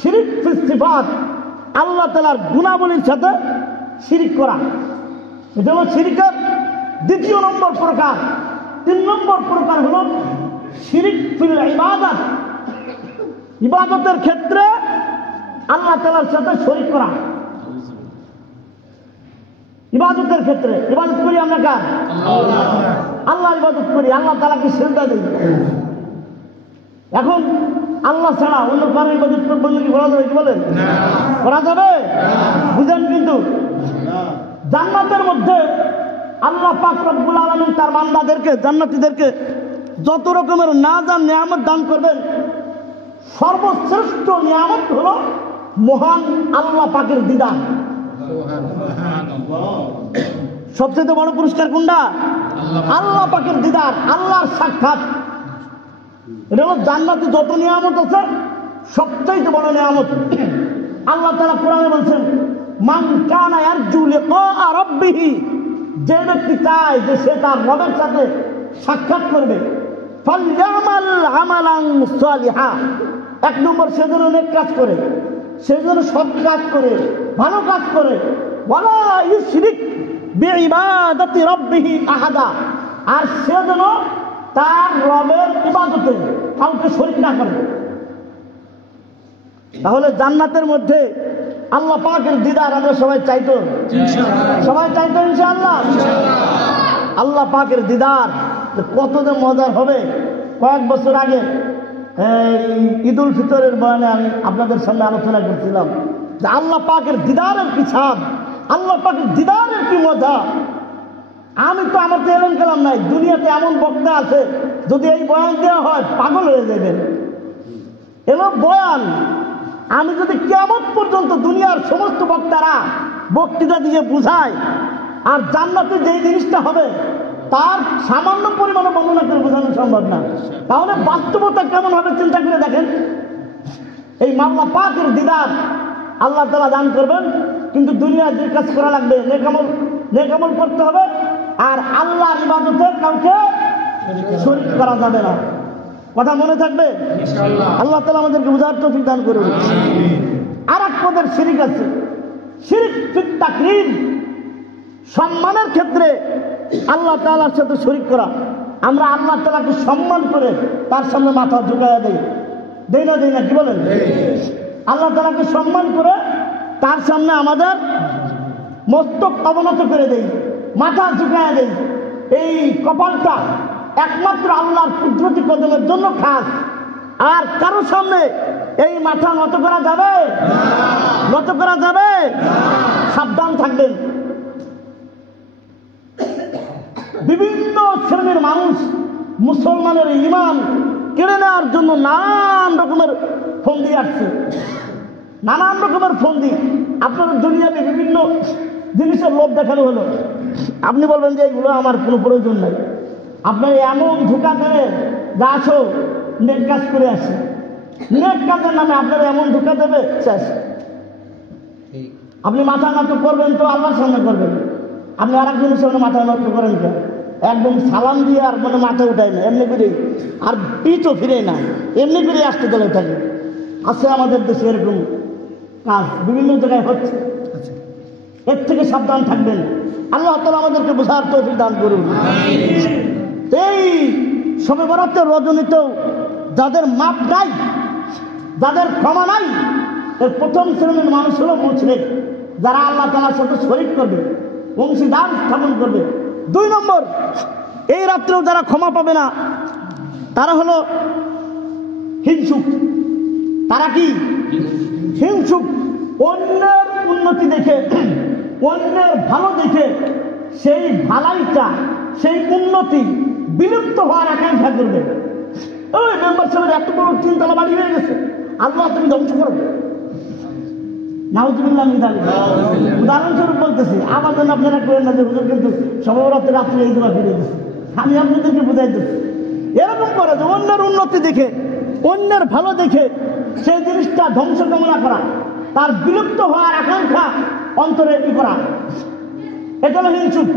শিরিক ফিস সিফাত, আল্লাহ তাআলার গুণাবলীর সাথে শিরিক করা, এটা হলো শিরিকের দ্বিতীয় নম্বর প্রকার। 3 নম্বর প্রকার হলো শিরিক ফিল ইবাদত, ইবাদতের ক্ষেত্রে আল্লাহ তাআলার সাথে শরীক করা। ইবাদতের ক্ষেত্রে ইবাদত করি আমরা কার? আল্লাহ ইবাদত করি, আল্লাহ তাআলাকে সিজদা দিই। এখন আল্লাহ ছাড়া অন্য কারো ইবাদত বন্ধু কি করা যাবে? কি বলেন? করা যাবে? বুঝেন? কিন্তু জান্নাতের মধ্যে আল্লাহ পাক রব্বুল আলামিন তার বান্দাদেরকে, জান্নাতীদেরকে যত রকমের নাজান নিয়ামত দান করবেন, সর্বশ্রেষ্ঠ নিয়ামত হলো মহান আল্লাহ পাকের দিদার। সবচেয়ে বড় পুরস্কার কোনটা? আল্লাহ পাকের দিদার, আল্লাহর সাক্ষাৎ। এটা হলো জান্নাতে যত নিয়ামত আছে সবচেয়ে বড় নিয়ামত। আল্লাহ তাআলা কোরআনে বলছেন, মান কানা ইয়ারজু লিকা রাব্বিহি, যে ব্যক্তি চায় যে সে তার রবের সাথে সাক্ষাৎ করবে, ফালইয়ামাল আমালান সালিহা, 1 নম্বর সে যেন নেক কাজ করে, সে যেন সৎ কাজ করে, ভালো কাজ করে, ওয়ালা ইউশরিক বিইবাদাতি রাব্বিহি আহাদা, আর সে যেন তার রবের ইবাদতে কাউকে শরীক না করে। তাহলে জান্নাতের মধ্যে আল্লাহ পাকের দিদার আমরা সবাই চাইতো, সবাই চাইতো ইনশাআল্লাহ। আল্লাহ পাকের দিদার কত যে মজার হবে। কয়েক বছর আগে ঈদুল ফিতরের বয়ানে আমি আপনাদের সামনে আলোচনা করছিলাম যে আল্লাহ পাকের দিদারের কি ছাদ, আল্লাহ পাকের দিদারের কি মজা। আমি তো আমার তো এলেন গেলাম নাই, দুনিয়াতে এমন বক্তা আছে যদি এই বয়ান দেওয়া হয় পাগল হয়ে যাবেন। এলো বয়ান, আমি যদি কিয়ামত পর্যন্ত দুনিয়ার সমস্ত বক্তারা বক্তৃতা দিয়ে বুঝায় আর জান্নাতে যেই জিনিসটা হবে তার সামান্য পরিমাণে বর্ণনা করে বোঝানো সম্ভব না, তাহলে বাস্তবতা কেমন হবে চিন্তা করে দেখেন। এই মাওলা পাকের দিদার আল্লাহ তাআলা দান করবেন, কিন্তু দুনিয়ার যে কাজ করা লাগবে, নেকামল করতে হবে, আর আল্লাহর ইবাদতে কাউকে শরীক করা যাবে না। কথা মনে থাকবে? আল্লাহ তাআলা আমাদেরকে বুঝার তৌফিক দান করুন। আর এক পদের শিরিক আছে, শিরিক ফিত তাকরীম, সম্মানের ক্ষেত্রে আল্লাহ তাআলার সাথে শরীক করা। আমরা আল্লাহ তাআলাকে সম্মান করে তার সামনে মাথা ঝুঁকাইয়া দেই না? কি বলেন? আল্লাহ তাআলাকে সম্মান করে তার সামনে আমাদের মস্তক অবনত করে দেই, মাথা ঝুঁকাইয়া দেই। এই কপালটা একমাত্র আল্লাহর কুদরতি কদমের জন্য খাস, আর কারো সামনে এই মাথা নত করা যাবে? নত করা যাবে? সাবধান থাকবেন। বিভিন্ন শ্রেণীর মানুষ মুসলমানের ঈমান কেড়ে নেওয়ার জন্য নানান রকমের ফন্দি আসছে, নানান রকমের ফন্দি। আপনাদের দুনিয়াতে বিভিন্ন জিনিসের লোভ দেখানো হলো, আপনি বলবেন যে এগুলো আমার কোনো প্রয়োজন নাই। আপনার এমন ধোঁকা দেবে যা আসো নেক কাজ করে আসে, নেক কাজের নামে আপনারা এমন ধোঁকা দেবে শেষ। আপনি মাথা নত করবেন তো আল্লাহর সামনে করবেন, আপনি আর একজনের সামনে মাথা নত করেন কেন? একদম সালাম দিয়ে আর মানে মাথা উঠায় না, এমনি করেই, আর পিছও ফিরে না, এমনি করেই আসতে চলে থাকে। আছে আমাদের দেশে এরকম কাজ বিভিন্ন জায়গায় হচ্ছে। এর থেকে সাবধান থাকবেন। আল্লাহ তাআলা আমাদেরকে বোঝার তৌফিক দান করুন। এই শবে বরাতের রজনীতেও যাদের মাপ নাই, যাদের ক্ষমা নাই, এর প্রথম শ্রেণীর মানুষ হলো মুশরিক, যারা আল্লাহ তাআলার সাথে শরীক করবে, অংশীদার স্থাপন করবে। 2 নম্বর, এই রাত্রেও যারা ক্ষমা পাবে না তারা হলো হিংসুক। তারা কি? হিংসুক। অন্যের উন্নতি দেখে, অন্যের ভালো দেখে সেই ভালাইটা, সেই উন্নতি বিলুপ্ত হওয়ার আকাঙ্ক্ষা করবে। ওই মেম্বার সাহেবের এত বড় 3 তলা বাড়ি হয়ে গেছে, আল্লাহ তুমি ধ্বংস করবে। নাউজুবিল্লাহ মিন যালিক। উদাহরণস্বরূপ বলতেছি, আমার জন্য আপনারা করেন না যে হুজুর কিন্তু সর্বরাত্রে রাত্রে এই দোয়া ফিরে গেছে। আমি আপনাদেরকে বুঝাইতেছি, এরকম করে যে অন্যের উন্নতি দেখে, অন্যের ভালো দেখে সেই জিনিসটা ধ্বংস কামনা করা, তার বিলুপ্ত হওয়ার আকাঙ্ক্ষা অন্তরে কি করা, এটা হলো হিংসুক।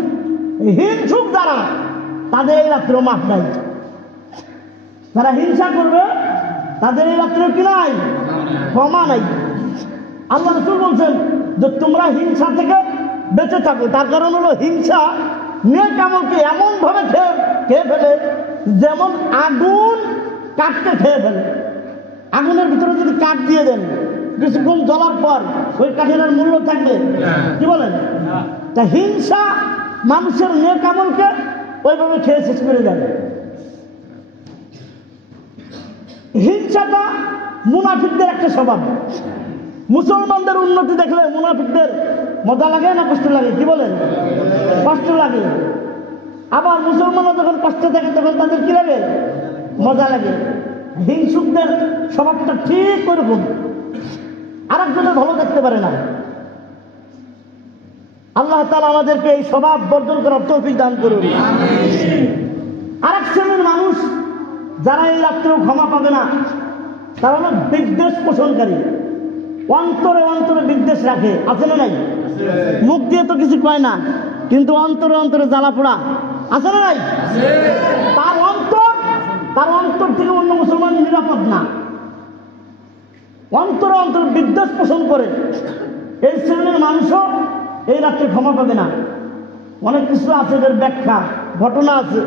হিংসুক যারা, তাদের এই রাত্রেও মাফ নাই। যারা হিংসা করবে তাদের এই রাত্রেও কি নাই, ক্ষমা নাই। আল্লাহ রাসূল বলছেন যে তোমরা হিংসা থেকে বেঁচে থাকো। তার কারণ হলো হিংসা নেক আমলকে এমন ভাবে খেয়ে ফেলে যেমন আগুন কাঠকে খেয়ে ফেলে। আগুনের ভিতরে যদি কাঠ দিয়ে দেন, কিছুক্ষণ জ্বলার পর ওই কাঠের আর মূল্য থাকবে? কি বলেন? তা হিংসা মানুষের নেক আমলকে ওইভাবে খেয়ে শেষ করে দেয়। হিংসাটা মুনাফিকদের একটা স্বভাব। মুসলমানদের উন্নতি দেখলে মুনাফিকদের মজা লাগে না কষ্ট লাগে? কি বলেন? কষ্ট লাগে। আবার মুসলমানরা যখন কষ্ট থাকে তখন তাদের কি লাগে? মজা লাগে। হিংসুকদের স্বভাবটা ঠিক ওরকম, আর একজনের ভালো দেখতে পারে না। আল্লাহ তাআলা আমাদেরকে এই স্বভাব বর্জন করার তৌফিক দান করুন। আর এক শ্রেণীর মানুষ যারা এই রাত্রেও ক্ষমা পাবে না, তারা হলো বিদ্বেষ পোষণকারী। অন্তরে অন্তরে বিদ্বেষ রাখে, আছে না নাই? মুখ দিয়ে তো কিছু কয় না, কিন্তু অন্তরে অন্তরে জ্বালা পোড়া, আছে না নাই? তার অন্তর থেকে অন্য মুসলমান নিরাপদ না। অন্তরে অন্তরে বিদ্বেষ পোষণ করে এই শ্রেণীর মানুষও এই রাত্রে ক্ষমা পাবে না। অনেক কিছু আছে, এদের ব্যাখ্যা ঘটনা আছে,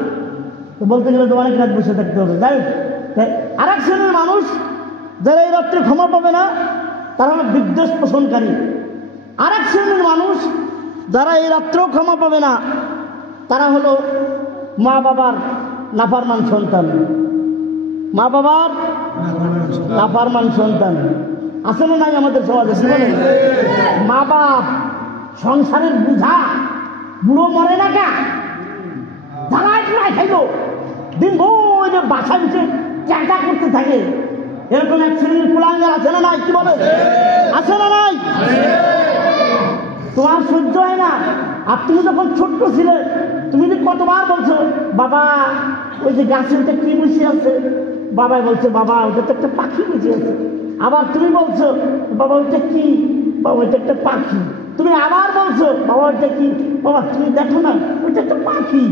তো বলতে গেলে তো অনেক রাত বসে থাকতে হবে। যাই হোক, আর এক শ্রেণীর মানুষ যারা এই রাত্রে ক্ষমা পাবে না, তারা হলো বিদ্বেষ পোষণকারী। আর এক শ্রেণীর মানুষ যারা এই রাত্রেও ক্ষমা পাবে না, তারা হলো মা বাবার নাফরমান সন্তান। মা বাবার নাফরমান সন্তান আছে না নাই আমাদের সমাজে? মা বাপ সংসারের বুঝা, বুড়ো মরে না কা, জ্বালায় খাইল দিন বই যে বাসা উঠে চাটা করতে থাকে, এরকম এক শ্রেণীর কুলাঙ্গার আছে না নাই? কি বলে? আছে না নাই? তোমার সহ্য হয় না। আর তুমি যখন ছোট্ট ছিলে, তুমি যে কতবার বলছো বাবা ওই যে গাছের উঠে কি বসে আছে, বাবাই বলছে বাবা ওটা তো একটা পাখি বসে আছে। আবার তুমি বলছো বাবা ওইটা কি, বাবা ওইটা একটা পাখি। তুমি আবার বলছো বাবা ওইটা কি, বাবা তুমি দেখো না ওইটা একটা পাখি।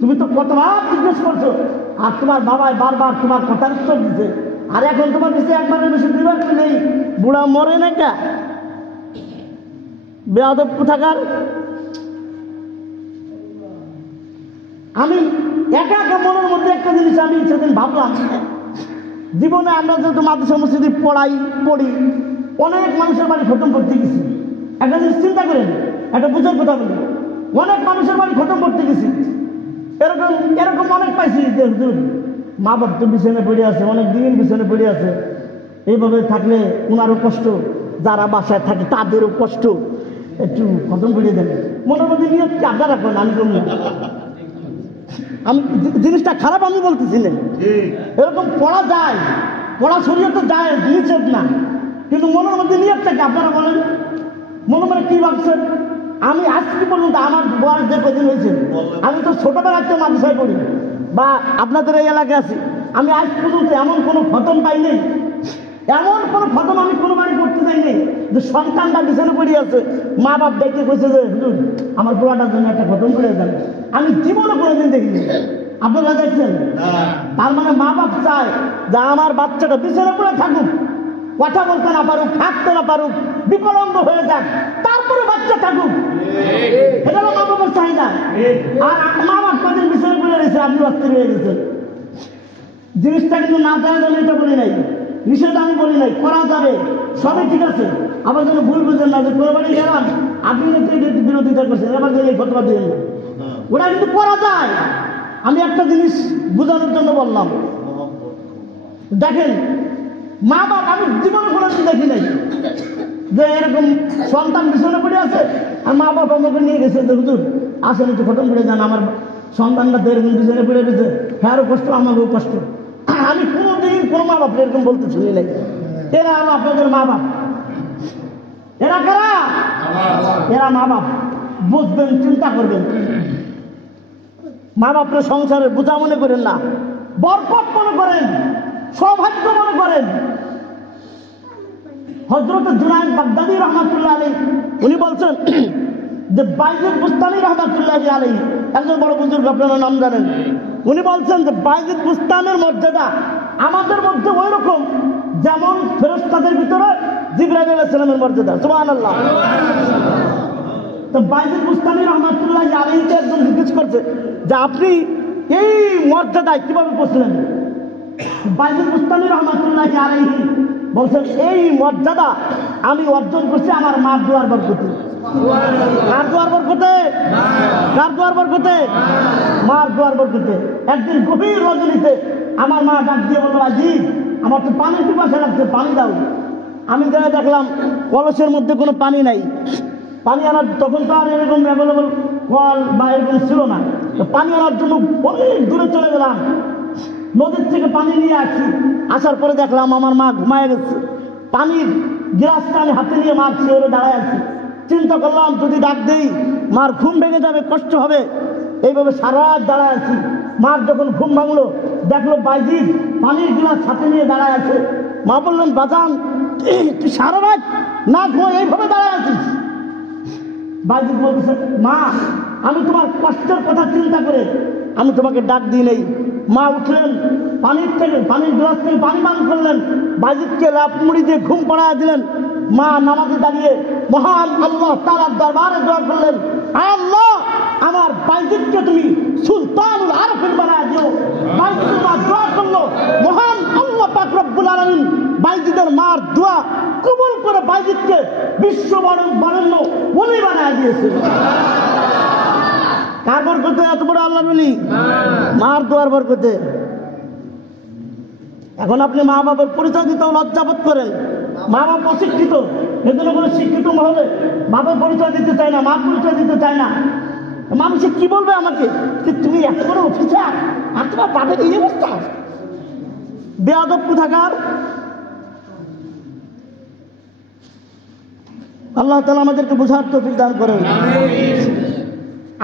তুমি তো কতবার জিজ্ঞেস করছো, আর তোমার বাবাই বারবার তোমার কথার উত্তর দিচ্ছে। আর এখন তোমার কাছে একবারের বেশি দুইবার করে নেই, বুড়া মরে না কা, বেয়াদব কোথাকার। আমি একা একা মনের মধ্যে একটা জিনিস আমি সেদিন ভাবলাম, জীবনে আমরা যেহেতু মাদ্রাসা মসজিদে পড়ি, অনেক মানুষের বাড়ি খতম করতে গেছি। একটা জিনিস চিন্তা করেন, একটা বুঝার কথা বলি, অনেক মানুষের বাড়ি খতম করতে গেছি, এরকম অনেক পাইছি যে হুজুর মা বাপ তো বিছানে পড়ে আছে, অনেক দিন বিছানে পড়ে আছে, এইভাবে থাকলে ওনারও কষ্ট, যারা বাসায় থাকে তাদেরও কষ্ট, একটু খতম করে দেন। মনের মধ্যে নিয়ে চাপটা রাখবেন, আমি কম না, আমি জিনিসটা খারাপ আমি বলতেছি না, এরকম পড়া যায়, পড়া শরীয়তে যায়, নিষেধ না, কিন্তু মনের মধ্যে নিয়ে থাকে। আপনারা বলেন মনে মনে কি ভাবছেন? আমি আজকে পর্যন্ত আমার বয়স যে কদিন হয়েছে, আমি তো ছোটবেলায় তো মাদ্রাসায় পড়ি বা আপনাদের এই এলাকায় আছি, আমি আজ পর্যন্ত এমন কোনো খতম পাইনি, এমন কোনো খতম আমি কোনো বাড়ি করতে চাইনি যে সন্তানটা বিছানে পড়ে আছে, মা বাপ দেখে কইছে যে হুজুর আমার পোলাটার জন্য একটা খতম করে দেন। আমি জীবনে কোনোদিন দেখিনি। আপনারা দেখছেন? তার মানে মা বাপ চায় যে আমার বাচ্চাটা বিছানে পড়ে থাকুক, কথা বলতে না পারুক, হাঁটতে না পারুক, বিকলাঙ্গ হয়ে যাক, তারপরে বাচ্চা থাকুক। এটা হলো মা বাবার চাহিদা। আর মা বাপ কদিন বিছানে পড়ে রয়েছে, আপনি অস্থির হয়ে গেছেন। জিনিসটা কিন্তু না যায় জন্য এটা বলি নাই, নিষেধ আমি বলি নাই, করা যাবে, সবই ঠিক আছে। আবার যেন ভুল বুঝেন না যে কোরবানি গেলাম আপনি বিরোধিতা করছেন, আবার গেলে ফতোয়া দিলেন না, ওটা কিন্তু করা যায়। আমি একটা জিনিস বোঝানোর জন্য বললাম, দেখেন মা বাপ আমি জীবনে কোনোদিন দেখি নাই যে এরকম সন্তান বিছানে পড়ে আছে আর মা বাপ আমাকে নিয়ে গেছে যে হুজুর আসেন একটু খতম করে যান, আমার সন্তানটা তো এরকম বিছানে পড়ে গেছে, হ্যাঁ কষ্ট আমাকেও কষ্ট। আমি কোনোদিন কোনো মা বাপ এরকম বলতে শুনি নাই। এরা হলো আপনাদের মা বাপ। এরা কারা? এরা মা বাপ। বুঝবেন, চিন্তা করবেন। মা বাপের সংসারের বোঝা মনে করেন না, বরকত মনে করেন, সৌভাগ্য মনে করেন। হযরত জুনায়েদ বাগদাদী রহমাতুল্লাহ আলাইহি উনি বলছেন যে বাইজিদ বুস্তামি রহমাতুল্লাহ আলাইহি একজন বড় বুজুর্গ, আপনারা নাম জানেন, উনি বলছেন যে বাইজিদ বুস্তামের মর্যাদা আমাদের মধ্যে ওই রকম যেমন ফেরেশতাদের ভিতরে জিবরাইল আলাইহিস সালামের মর্যাদা। সুবহানাল্লাহ। তো বাইজিদ বুস্তামি রহমাতুল্লাহ আলাইহিকে একজন জিজ্ঞেস করছে যে আপনি এই মর্যাদায় কিভাবে পৌঁছলেন? বাইজিদ বুস্তামি রহমাতুল্লাহ আলাইহি বলছেন এই মর্যাদা আমি অর্জন করছি আমার মার দোয়ার বরকতে। কার দোয়ার বরকতে? কার দোয়ার বরকতে? মার দোয়ার বরকতে। একদিন গভীর রজনীতে আমার মা ডাক দিয়ে বলল, আজিজ আমার তো পানির পিপাসা লাগছে, পানি দাও। আমি যাই দেখলাম কলসের মধ্যে কোনো পানি নাই। পানি আনার তখন তো আর এরকম অ্যাভেলেবল কল বা এরকম ছিল না। তো পানি আনার জন্য অনেক দূরে চলে গেলাম, নদীর থেকে পানি নিয়ে আসছি। আসার পরে দেখলাম আমার মা ঘুমায় গেছে। পানির গ্লাসটা আমি হাতে নিয়ে মার শিওরে দাঁড়ায় আছি। চিন্তা করলাম যদি ডাক দেই মার ঘুম ভেঙে যাবে, কষ্ট হবে। এইভাবে সারা রাত দাঁড়ায় আছি। মার যখন ঘুম ভাঙলো দেখলো বাইজিদ পানির গ্লাস হাতে নিয়ে দাঁড়ায় আছে। মা বললেন, বাজান তুই সারা রাত না ঘুমায় এইভাবে দাঁড়ায় আছিস? বাইজিদ বলতেছে, মা আমি তোমার কষ্টের কথা চিন্তা করে আমি তোমাকে ডাক দিই নেই। মা উঠলেন, পানির গ্লাস থেকে পানি পান করলেন, বাইজিদকে লাফ মুড়ি দিয়ে ঘুম পাড়ায় দিলেন। মা নামাজে দাঁড়িয়ে মহান আল্লাহ তাআলার দরবারে দোয়া করলেন, আল্লাহ আমার বাইজিদকে তুমি সুলতানুল আরফিন বানায় দিও। বাইজিদের মা দোয়া করলো, মহান আল্লাহ পাক রব্বুল আলামিন বাইজিদের মার দোয়া কবুল করে বাইজিদকে বিশ্ব বরেণ্য ওলি বানায় দিয়েছে। কার বরকতে? এত বড় আল্লাহ বলি মার দোয়ার বরকতে। এখন আপনি মা বাবার পরিচয় দিতেও লজ্জাবোধ করেন। মা বাবা অশিক্ষিত, এজন্য কোনো শিক্ষিত মহলে বাবার পরিচয় দিতে চায় না, মা পরিচয় দিতে চায় না। মানুষে কি বলবে আমাকে যে তুমি এত বড় অফিসার আর তোমার বাবার এই অবস্থা? বেয়াদব কোথাকার। আল্লাহ তাআলা আমাদেরকে বোঝার তৌফিক দান করেন।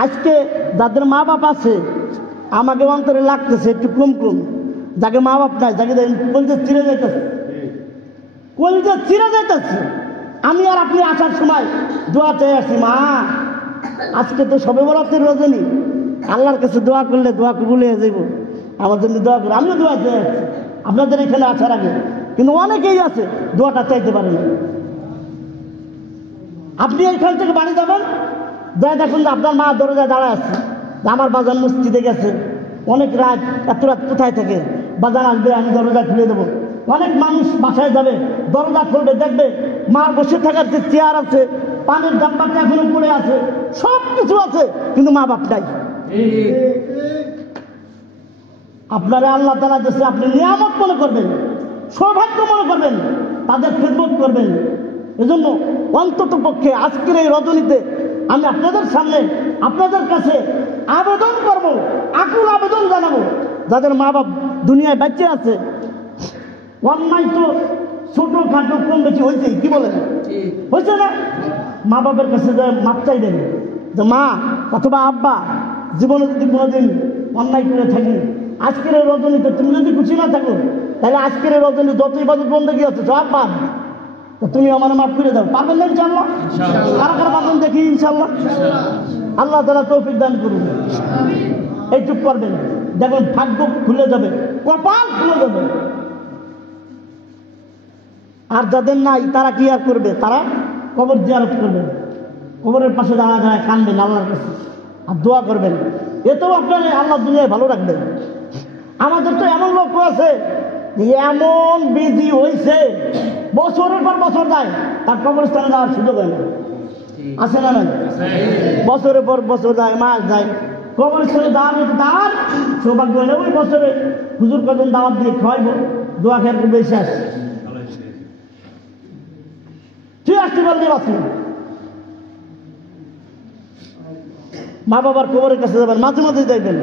আজকে যাদের মা বাপ আছে আমাকে অন্তরে লাগতেছে একটু কম কম, যাকে মা বাপ নাই, যাকে কলজে চিরে যাইতেছে, কলজে চিরে যাইতেছে। আমি আর আপনি আসার সময় দোয়া চেয়ে আসি, মা আজকে তো সবে বরাতের রজনী, আল্লাহর কাছে দোয়া করলে দোয়া কবুল হয়ে যাইব, আমার জন্য দোয়া করে। আমিও দোয়া চেয়ে আসছি আপনাদের এখানে আসার আগে, কিন্তু অনেকেই আছে দোয়াটা চাইতে পারে না। আপনি এইখান থেকে বাড়ি যাবেন, যাই দেখুন যে আপনার মা দরজায় দাঁড়ায় আছে, আমার বাজান মসজিদে গেছে, অনেক রাত, এত রাত কোথায় থাকে, বাজান আসবে আমি দরজা খুলে দেবো। অনেক মানুষ বাসায় যাবে, দরজা খুলবে, দেখবে মার বসে থাকার যে চেয়ার আছে, পানির ডাব্বাটা এখনো পড়ে আছে, সব কিছু আছে, কিন্তু মা বাপ নাই। আপনারা আল্লাহ তাআলা দেশে আপনি নিয়ামত মনে করবেন, সৌভাগ্য মনে করবেন, তাদের খেদমত করবেন। এজন্য অন্তত পক্ষে আজকের এই রজনীতে আমি আপনাদের সামনে আপনাদের কাছে আবেদন করব, আকুল আবেদন জানাবো, যাদের মা বাপ দুনিয়ায় বেঁচে আছে। অন্যায় তো ছোটখাটো কম বেশি হয়েছে, কি বলেন, হয়েছে না? মা বাপের কাছে যে মাপ চাইবেন যে মা অথবা আব্বা, জীবনে যদি কোনোদিন অন্যায় করে থাকি, আজকের এই রজনীতে তুমি যদি খুশি না থাকো, তাহলে আজকের এই রজনী যত ইবাদত বন্দেগী আছে সব বাদ, তুমি আমার মাফ করে দাও। পারবেন না ইনশাআল্লাহ? কারা কারা পারবেন দেখি ইনশাআল্লাহ। আল্লাহ তাআলা তৌফিক দান করুন। এইটুক করবেন, দেখুন ভাগ্য খুলে যাবে, কপাল খুলে যাবে। আর যাদের নাই তারা কি আর করবে? তারা কবর জিয়ারত করবেন, কবরের পাশে দাঁড়া কানবেন আল্লাহর কাছে আর দোয়া করবেন। এতেও আপনার আল্লাহ দুনিয়ায় ভালো রাখবেন। আমাদের তো এমন লোক আছে এমন বিজি হয়েছে, বছরের পর বছর যায়, তার কবরস্থানে যাওয়ার সুযোগ হয় না। আছে না নাই? বছরের পর বছর যায়, মাস যায়, কবরস্থানে দাওয়াত সৌভাগ্য হলে ওই বছরে হুজুর কজন দাওয়াত দিয়ে খাওয়াইব, দোয়া খেয়াল করবে, এসে আসছে, তুই আসতে পারলে বাঁচি। মা বাবার কবরের কাছে যাবেন, মাঝে মাঝে যাইবেন,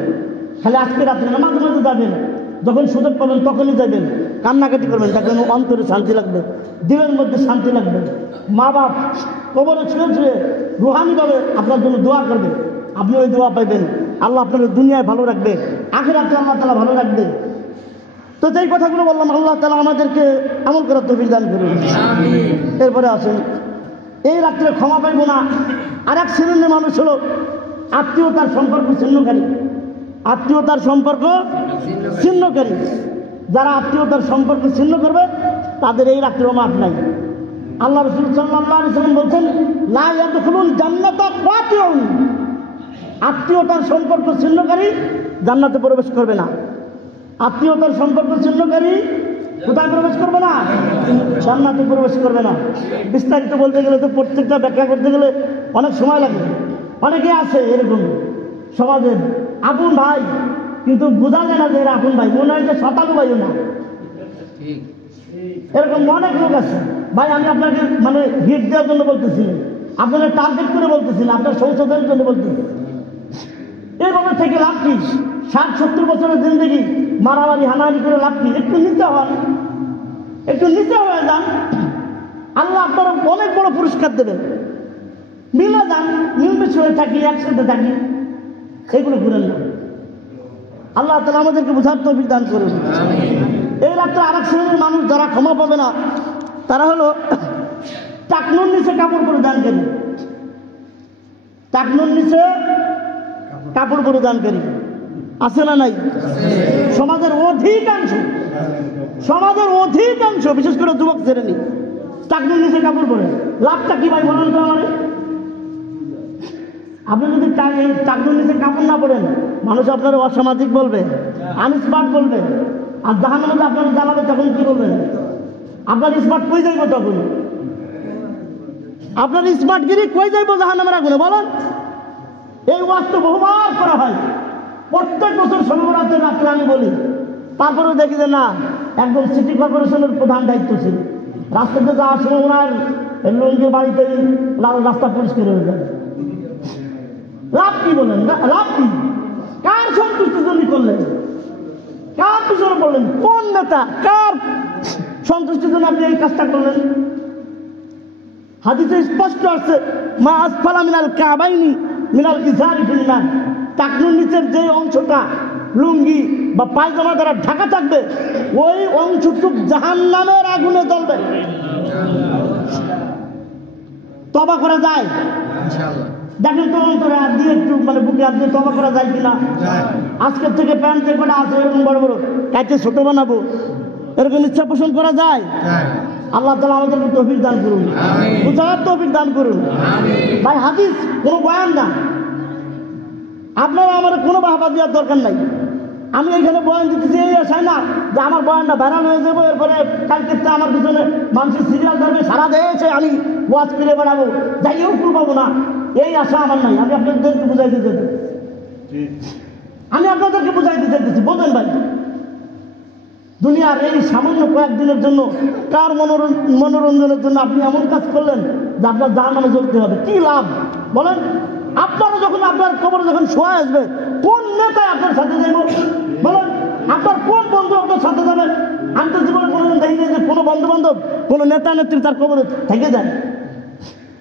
খালি আজকে রাত্রে না, মাঝে মাঝে যাবেন, যখন সুযোগ পাবেন তখনই যাবেন, কান্নাকাটি করবেন, দেখবেন অন্তরে শান্তি লাগবে, দিলের মধ্যে শান্তি লাগবে। মা বাপ কবরে ছুঁয়ে ছুঁয়ে রুহানিভাবে আপনার জন্য দোয়া করবে, আপনি ওই দোয়া পাইবেন। আল্লাহ আপনার দুনিয়ায় ভালো রাখবে, আখিরাতে আল্লাহ তাআলা ভালো রাখবে। তো যেই কথাগুলো বললাম আল্লাহ তাআলা আমাদেরকে আমল করার তৌফিক দান করুন। এরপরে আসুন, এই রাত্রে ক্ষমা পাইব না আর এক শ্রেণীর মানুষ হলো আত্মীয়তার সম্পর্ক ছিন্নকারী। আত্মীয়তার সম্পর্ক ছিন্নকারী, যারা আত্মীয়তার সম্পর্ক ছিন্ন করবে তাদের এই রাত্রেও মাফ নাই। আল্লাহ রাসূল সাল্লাল্লাহু আলাইহি ওয়াসাল্লাম বলছেন, লা ইয়াদখুলুল জান্নাতা কাতিউন, আত্মীয়তার সম্পর্ক ছিন্নকারী জান্নাতে প্রবেশ করবে না। আত্মীয়তার সম্পর্ক ছিন্নকারী কোথায় প্রবেশ করবে না? জান্নাতে প্রবেশ করবে না। বিস্তারিত বলতে গেলে তো প্রত্যেকটা ব্যাখ্যা করতে গেলে অনেক সময় লাগে। অনেকে আছে এরকম সমাজের আপন ভাই, কিন্তু বোঝা যায় না যে এরা আপন ভাই, মনে হয় যে শতানু ভাইও না। এরকম অনেক লোক আছে। ভাই আমি আপনাকে মানে হিট দেওয়ার জন্য বলতেছি, আপনাকে টার্গেট করে বলতেছি না, আপনার সংশোধনের জন্য বলতেছি। এইভাবে থেকে লাভ কি? 60-70 বছরের জিন্দগি মারামারি হানাহানি করে লাভ কি? একটু নিচে হন, একটু নিচে হয়ে যান, আল্লাহ আপনার অনেক বড় পুরস্কার দেবেন। মিলে যান, মিলমিশে হয়ে থাকি, একসাথে থাকি, এগুলো ঘুরেন না। আল্লাহ তাআলা আমাদেরকে বুঝার তৌফিক দান করুন। এই রাত্রে আরেক শ্রেণীর মানুষ যারা ক্ষমা পাবে না, তারা হলো টাকনুর নিচে কাপড় পরিধানকারী। টাকনুর নিচে কাপড় পরিধানকারী আছে না নাই? সমাজের অধিকাংশ বিশেষ করে যুবক শ্রেণী টাকনুর নিচে কাপড় পরে। লাভটা কি ভাই বলুন তো আমারে? আপনি যদি টাকনুর নিচে কাপড় না পরেন, মানুষ আপনার অসামাজিক বলবে, আনস্মার্ট বলবে, আর জাহান্নামে মধ্যে আপনার জ্বালাবে, তখন কি বলবেন? আপনার স্মার্ট কই যাইব? তখন আপনার স্মার্টগিরি কই যাইব জাহান্নামের আগুনে? বলেন। এই ওয়াজ তো বহুবার করা হয়, প্রত্যেক বছর শনিবার রাত্রে আমি বলি। তারপরে দেখি যে না, একদম সিটি কর্পোরেশনের প্রধান দায়িত্ব ছিল, রাস্তাতে যাওয়ার সময় ওনার লুঙ্গির বাড়িতে রাস্তা পরিষ্কার হয়ে যায়। লাভ কি বলেন? লাভ কি? কার সন্তুষ্টির জন্য করলেন? কার পিছনে পড়লেন? কোন নেতা, কার সন্তুষ্টির জন্য আপনি এই কাজটা করলেন? হাদিসে স্পষ্ট আছে, মা আসফালা মিনাল কাবাইনি মিনাল ইজারি ফিন নার, টাকনুর নিচের যে অংশটা লুঙ্গি বা পায়জামা দ্বারা ঢাকা থাকবে, ওই অংশটুক জাহান্নামের আগুনে জ্বলবে। তওবা করা যায়? দেখেন তো অন্তরে হাত দিয়ে একটু মানে বুকে হাত দিয়ে তওবা করা যায় কিনা? আজকের থেকে প্যান্ট যে কটা আছে এরকম বড় বড় কাইতে ছোট বানাবো, এরকম ইচ্ছা পোষণ করা যায়? আল্লাহ তাআলা আমাদেরকে তৌফিক দান করুন, বুঝার তৌফিক দান করুন। ভাই হাদিস কোনো বয়ান না, আপনারা আমার কোনো বাহবা দেওয়ার দরকার নাই। আমি এখানে বয়ান দিতেছি এই আশায় না যে আমার বয়ানটা ভাইরাল হয়ে যাবো, এরপরে কালকে আমার পিছনে মানুষের সিরিয়াল ধরবে, সারা দেশে আমি ওয়াজ করে বেড়াবো, যাইও ফুল পাবো না, এই আশা আমার নাই। আমি আপনাদেরকে বুঝাইতে চাইতেছি, বোঝেন ভাই। দুনিয়ার এই সামান্য কয়েকদিনের জন্য কার মনোরঞ্জনের জন্য আপনি এমন কাজ করলেন যে আপনার জাহান্নামে জ্বলতে হবে? কি লাভ বলেন? আপনারা যখন আপনার কবরে যখন শোয়া আসবে, কোন নেতায় আপনার সাথে যাইব বলেন? আপনার কোন বন্ধু আপনার সাথে যাবে? আমি তো জীবনে কোনোদিন দেখিনি যে কোনো বন্ধু বান্ধব কোনো নেতা নেত্রী তার কবরে থেকে যায়।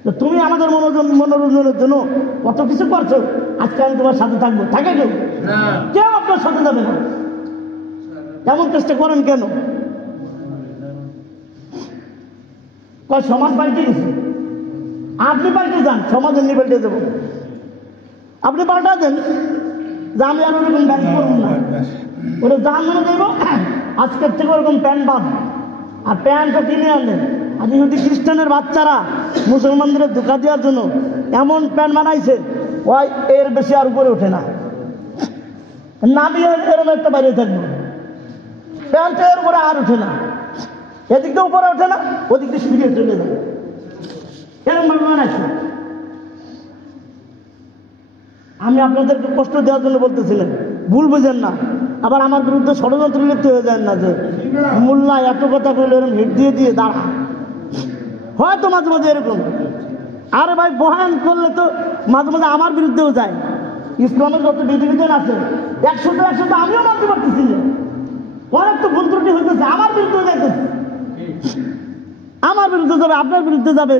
তো তুমি আমাদের মনোরঞ্জনের জন্য কত কিছু করছো, আজকে আমি তোমার সাথে থাকবো, থাকে কেউ? কেউ আপনার সাথে যাবে না। এমন চেষ্টা করেন কেন? সমাজ পাল্টে গেছে, আপনি পাল্টে যান, সমাজের নিয়ে পাল্টে যাবো। আপনি পাল্টা দেন যে আমি আর ওরকম ব্যাগ করবো না, ওরা জাহান্নামে যাইব, আজকের থেকে ওরকম প্যান্ট বাদ। আর প্যান্টটা কিনে আনলেন, আর যদি খ্রিস্টানের বাচ্চারা মুসলমানদের ধোঁকা দেওয়ার জন্য এমন প্যান্ট বানাইছে, ওই এর বেশি আর উপরে ওঠে না, নামিয়ে এরকম একটা বাইরে থাকবো, প্যান্ট এর উপরে আর ওঠে না, এদিক দিয়ে উপরে ওঠে না, ওদিক দিয়ে ফিরিয়ে চলে যায়, এরকম ভাবে বানাইছে। আমি আপনাদেরকে কষ্ট দেওয়ার জন্য বলতেছিলেন, ভুল বুঝেন না, আবার আমার বিরুদ্ধে ষড়যন্ত্র লিপ্ত হয়ে যায় না যে মোল্লা এত কথা বললে এরকম হিট দিয়ে দিয়ে দাঁড়া। হয়তো মাঝে মাঝে এরকম, আরে ভাই বয়ান করলে তো মাঝে মাঝে আমার বিরুদ্ধেও যায়। ইসলামের যত বিধিবিধান আছে 100 আমিও মানতে পারতেছি না, অনেক তো ভুল ত্রুটি হইতেছে, আমার বিরুদ্ধে যাইতেছে, আমার বিরুদ্ধে যাবে, আপনার বিরুদ্ধে যাবে।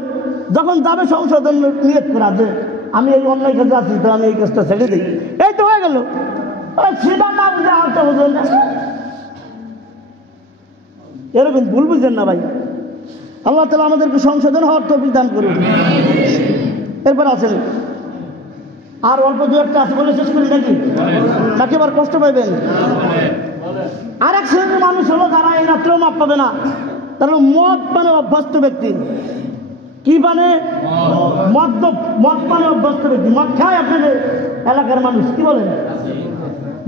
যখন যাবে সংশোধন নিয়ত করা যে আমি এই অন্যায় কাজে আছি, তো আমি এই কাজটা ছেড়ে দিই, এই তো হয়ে গেল। সেটা না বুঝে আর তো বুঝলেন না, এরকম ভুল বুঝেন না ভাই। আল্লাহ তাআলা আমাদেরকে সংশোধন হওয়ার তৌফিক দান করুন। এরপর আছেন আর অল্প দু একটা আছে, বলে শেষ করি নাকি এবার কষ্ট পাইবেন। আর এক শ্রেণীর মানুষ হলো যারা এই রাত্রেও মাপ পাবে না, তারা মদ পানে অভ্যস্ত ব্যক্তি। কি পানে? মদ পানে অভ্যস্ত ব্যক্তি। মদ খায় আপনাদের এলাকার মানুষ, কি বলেন?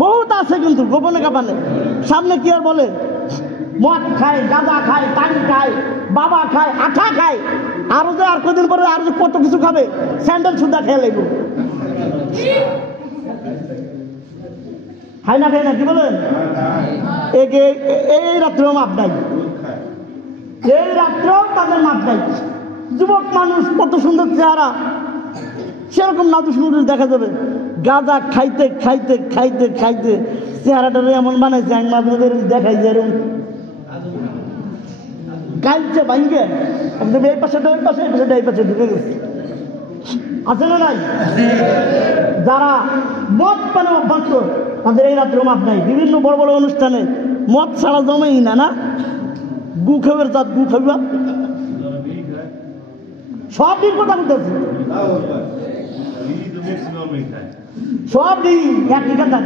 বহুত আছে কিন্তু গোপনে কাপানে, সামনে কি আর বলে? মদ খায়, গাঁজা খায়, টানি খায়, বাবা খায়, আঠা খায়, আরো যে আর কদিন পরে আরো যে কত কিছু খাবে, স্যান্ডেল সুদ্ধা খেয়ে লাগবে। খায় না খায় না, কি বলেন? এই রাত্রেও মাপ নাই, এই রাত্রেও তাদের মাপ নাই। যুবক মানুষ, কত সুন্দর চেহারা, সেরকম নাদুস নুদুস দেখা যাবে। গাঁজা খাইতে খাইতে খাইতে খাইতে চেহারাটা এমন বানাইছে, আমি মাঝে মাঝে দেখাই যে এরকম গাইছে ভাইকে একদম এই পাশেটা ওই পাশে, এই পাশেটা এই পাশে ঢুকে গেছে। আছে না নাই? যারা মদ পানে অভ্যস্ত তাদের এই রাত্রে মাপ নাই। বিভিন্ন বড় বড় অনুষ্ঠানে মদ ছাড়া জমেই না, না গু খাবের জাত, গু খাইবা সব দিন কথা বলতেছে, সব দিন একই কথা।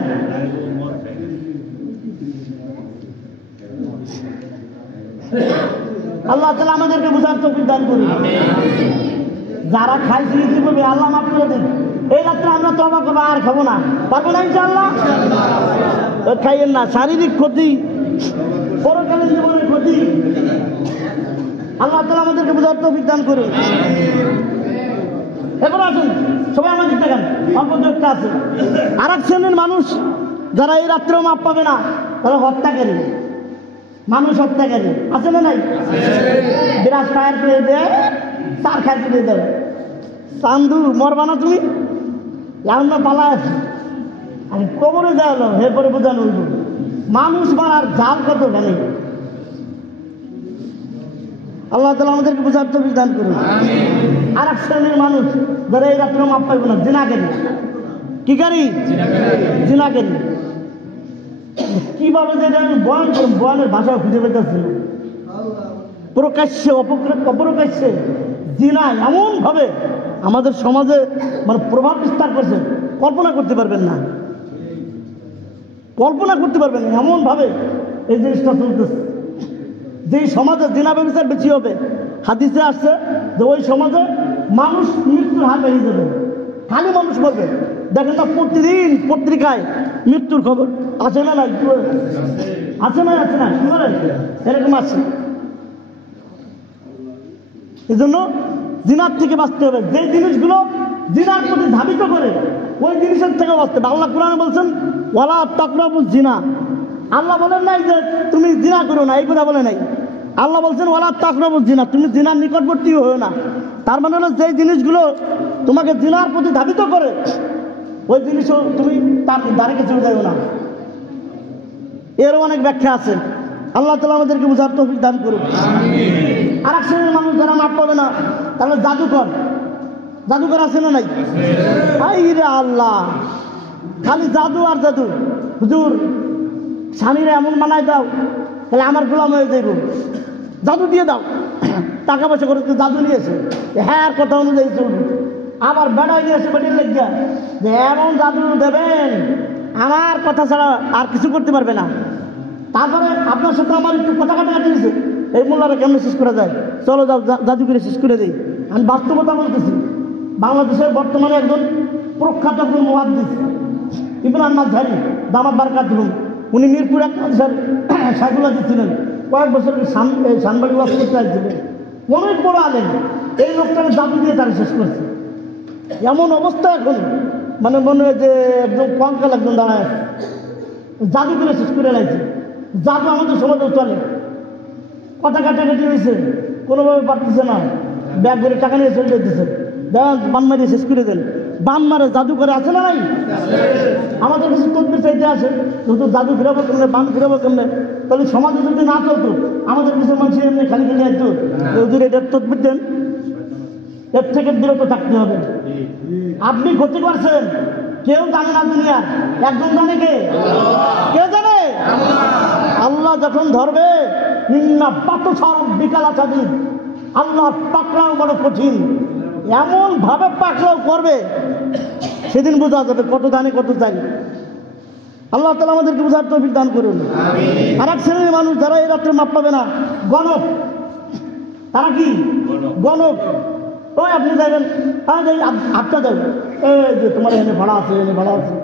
আল্লাহ তাআলা আমাদেরকে বুঝার তৌফিক দান করুন। যারা খাইছে কি করবে আল্লাহ মাফ করে দেন। এই রাত্রে আমরা তওবা করবো, আর খাবো না, পারবো না ইনশাআল্লাহ। খাইয়েন না, শারীরিক ক্ষতি, পরকালীন জীবনের ক্ষতি। আল্লাহ তাআলা আমাদেরকে বুঝার তৌফিক দান করুন। এবার আসুন সবাই আমাদের দেখেন, অল্প একটা আছে। আর এক শ্রেণীর মানুষ যারা এই রাত্রেও মাপ পাবে না, তারা হত্যাকারী, মানুষ হত্যাকারী। আছে না নাই? বিরাজ ফায়ার করে দেয়, তার খায় করে দেয়। চান্দু মরবা না তুমি, এখন না পালা আছে, আরে কবরে যাওয়া এরপরে বোঝানো হইব মানুষ মারার জাল কত গেলে। আল্লাহ তাআলা আমাদেরকে বুঝার তৌফিক দান করুন। আর এক শ্রেণীর মানুষ যারা এই রাত্রে মাপ পাইব না, জিনাকারী। কি কারি? জিনাকারী। কিভাবে যে আমি বয়ান করব, বয়ানের ভাষা খুঁজে পেতেছি। প্রকাশ্যে অপ্রকাশ্যে জিনা এমন ভাবে আমাদের সমাজে মানে প্রভাব বিস্তার করছে, কল্পনা করতে পারবেন না, কল্পনা করতে পারবেন না এমন ভাবে এই জিনিসটা চলতেছে। যেই সমাজে জিনা ব্যবচার বেশি হবে, হাদিসে আসছে যে ওই সমাজে মানুষ মৃত্যুর হার বেরিয়ে যাবে, খালি মানুষ বলবে। দেখেন না প্রতিদিন পত্রিকায় মৃত্যুর খবর আছে না? নাই আছে না? আছে না? কি বলেন? এরকম আছে। এই জন্য জিনার থেকে বাঁচতে হবে। যে জিনিসগুলো জিনার প্রতি ধাবিত করে ওই জিনিসের থেকে বাঁচতে হবে। আল্লাহ কোরআনে বলছেন ওয়ালা তাকরাবুজ জিনা। আল্লাহ বলেন নাই যে তুমি জিনা করো না, এই কথা বলে নাই। আল্লাহ বলছেন ওয়ালা তাকরাবুজ জিনা, তুমি জিনার নিকটবর্তী হও না। তার মানে হলো যে জিনিসগুলো তোমাকে জিনার প্রতি ধাবিত করে ওই জিনিসও তুমি তার দ্বারে চলে যাবে না। এরও অনেক ব্যাখ্যা আছে। আল্লাহ তাআলা আমাদেরকে বুঝার তৌফিক দান করুন। আর এক শ্রেণীর মানুষ যারা মাপ পাবে না, তাহলে জাদুকর। জাদুকর আছে না নাই? আইরে আল্লাহ, খালি জাদু আর জাদু। হুজুর স্বামীরা এমন বানায় দাও তাহলে আমার গোলাম হয়ে যাইব, জাদু দিয়ে দাও, টাকা পয়সা করে জাদু নিয়েছে, হ্যাঁ আর কথা অনুযায়ী চলবে। আবার বেড়াই নিয়েছে বেটির লেগিয়া যে এমন জাদু দেবেন আমার কথা ছাড়া আর কিছু করতে পারবে না। তারপরে আপনার সাথে আমার একটু কথা কাটাকাটি হয়েছে, এই মোল্লারা কেমন শেষ করা যায়, চলো যাও জাদু করে শেষ করে দিই। আমি বাস্তবতা বলতেছি। বাংলাদেশের বর্তমানে একজন প্রখ্যাত একজন মুহাদ্দিস ইবনে আল-মাযহারি দামাত বারাকাতুহু, উনি মিরপুর এক সাইকুলা দিচ্ছিলেন, কয়েক বছর সানবাড়ি ওয়াজ করতে আসছিলেন। অনেক বড় আলেম, এই লোকটাকে জাদু দিয়ে তারা শেষ করছে। এমন অবস্থা এখন মানে মনে হয় যে একদম কঙ্কাল একজন দাঁড়ায় আছে, জাদু করে শেষ করে লাগছে। জাদু আমাদের সমাজেও চলে। কথা কাটাকাটি হয়েছে, কোনোভাবে পারতেছে না, ব্যাগ করে টাকা নিয়ে চলে যেতেছে, দেন বান মারিয়ে শেষ করে দেন। বান মারে জাদু করে আছে না নাই? আমাদের কিছু তদবির চাইতে আসে, যেহেতু জাদু ফিরাবো কেমনে, বান ফিরাবো কেমনে, তাহলে সমাজে যদি না চলতো আমাদের কিছু মানুষ এমনি খালি খালি আসতো, যদি এটার তদবির দেন, এর থেকে বিরত থাকতে হবে। আপনি ক্ষতি করছেন, কেউ জানে না দুনিয়া, একজন জানে, কে? কেউ জানে? আল্লাহ যখন ধরবে নিম্না পাতসর বিকালা চাঁদি, আল্লাহ পাকড়াও বড় কঠিন, এমন ভাবে পাকড়াও করবে সেদিন বোঝা যাবে কত দানে কত চাই। আল্লাহ তাআলা আমাদেরকে বোঝার তৌফিক দান করুন। আর এক শ্রেণীর মানুষ যারা এই রাত্রে মাপ পাবে না, গণক। তারা কি গণক? ওই আপনি যাবেন, হাতটা দেন, এই যে তোমার এখানে ভাড়া আছে, এখানে ভাড়া আছে,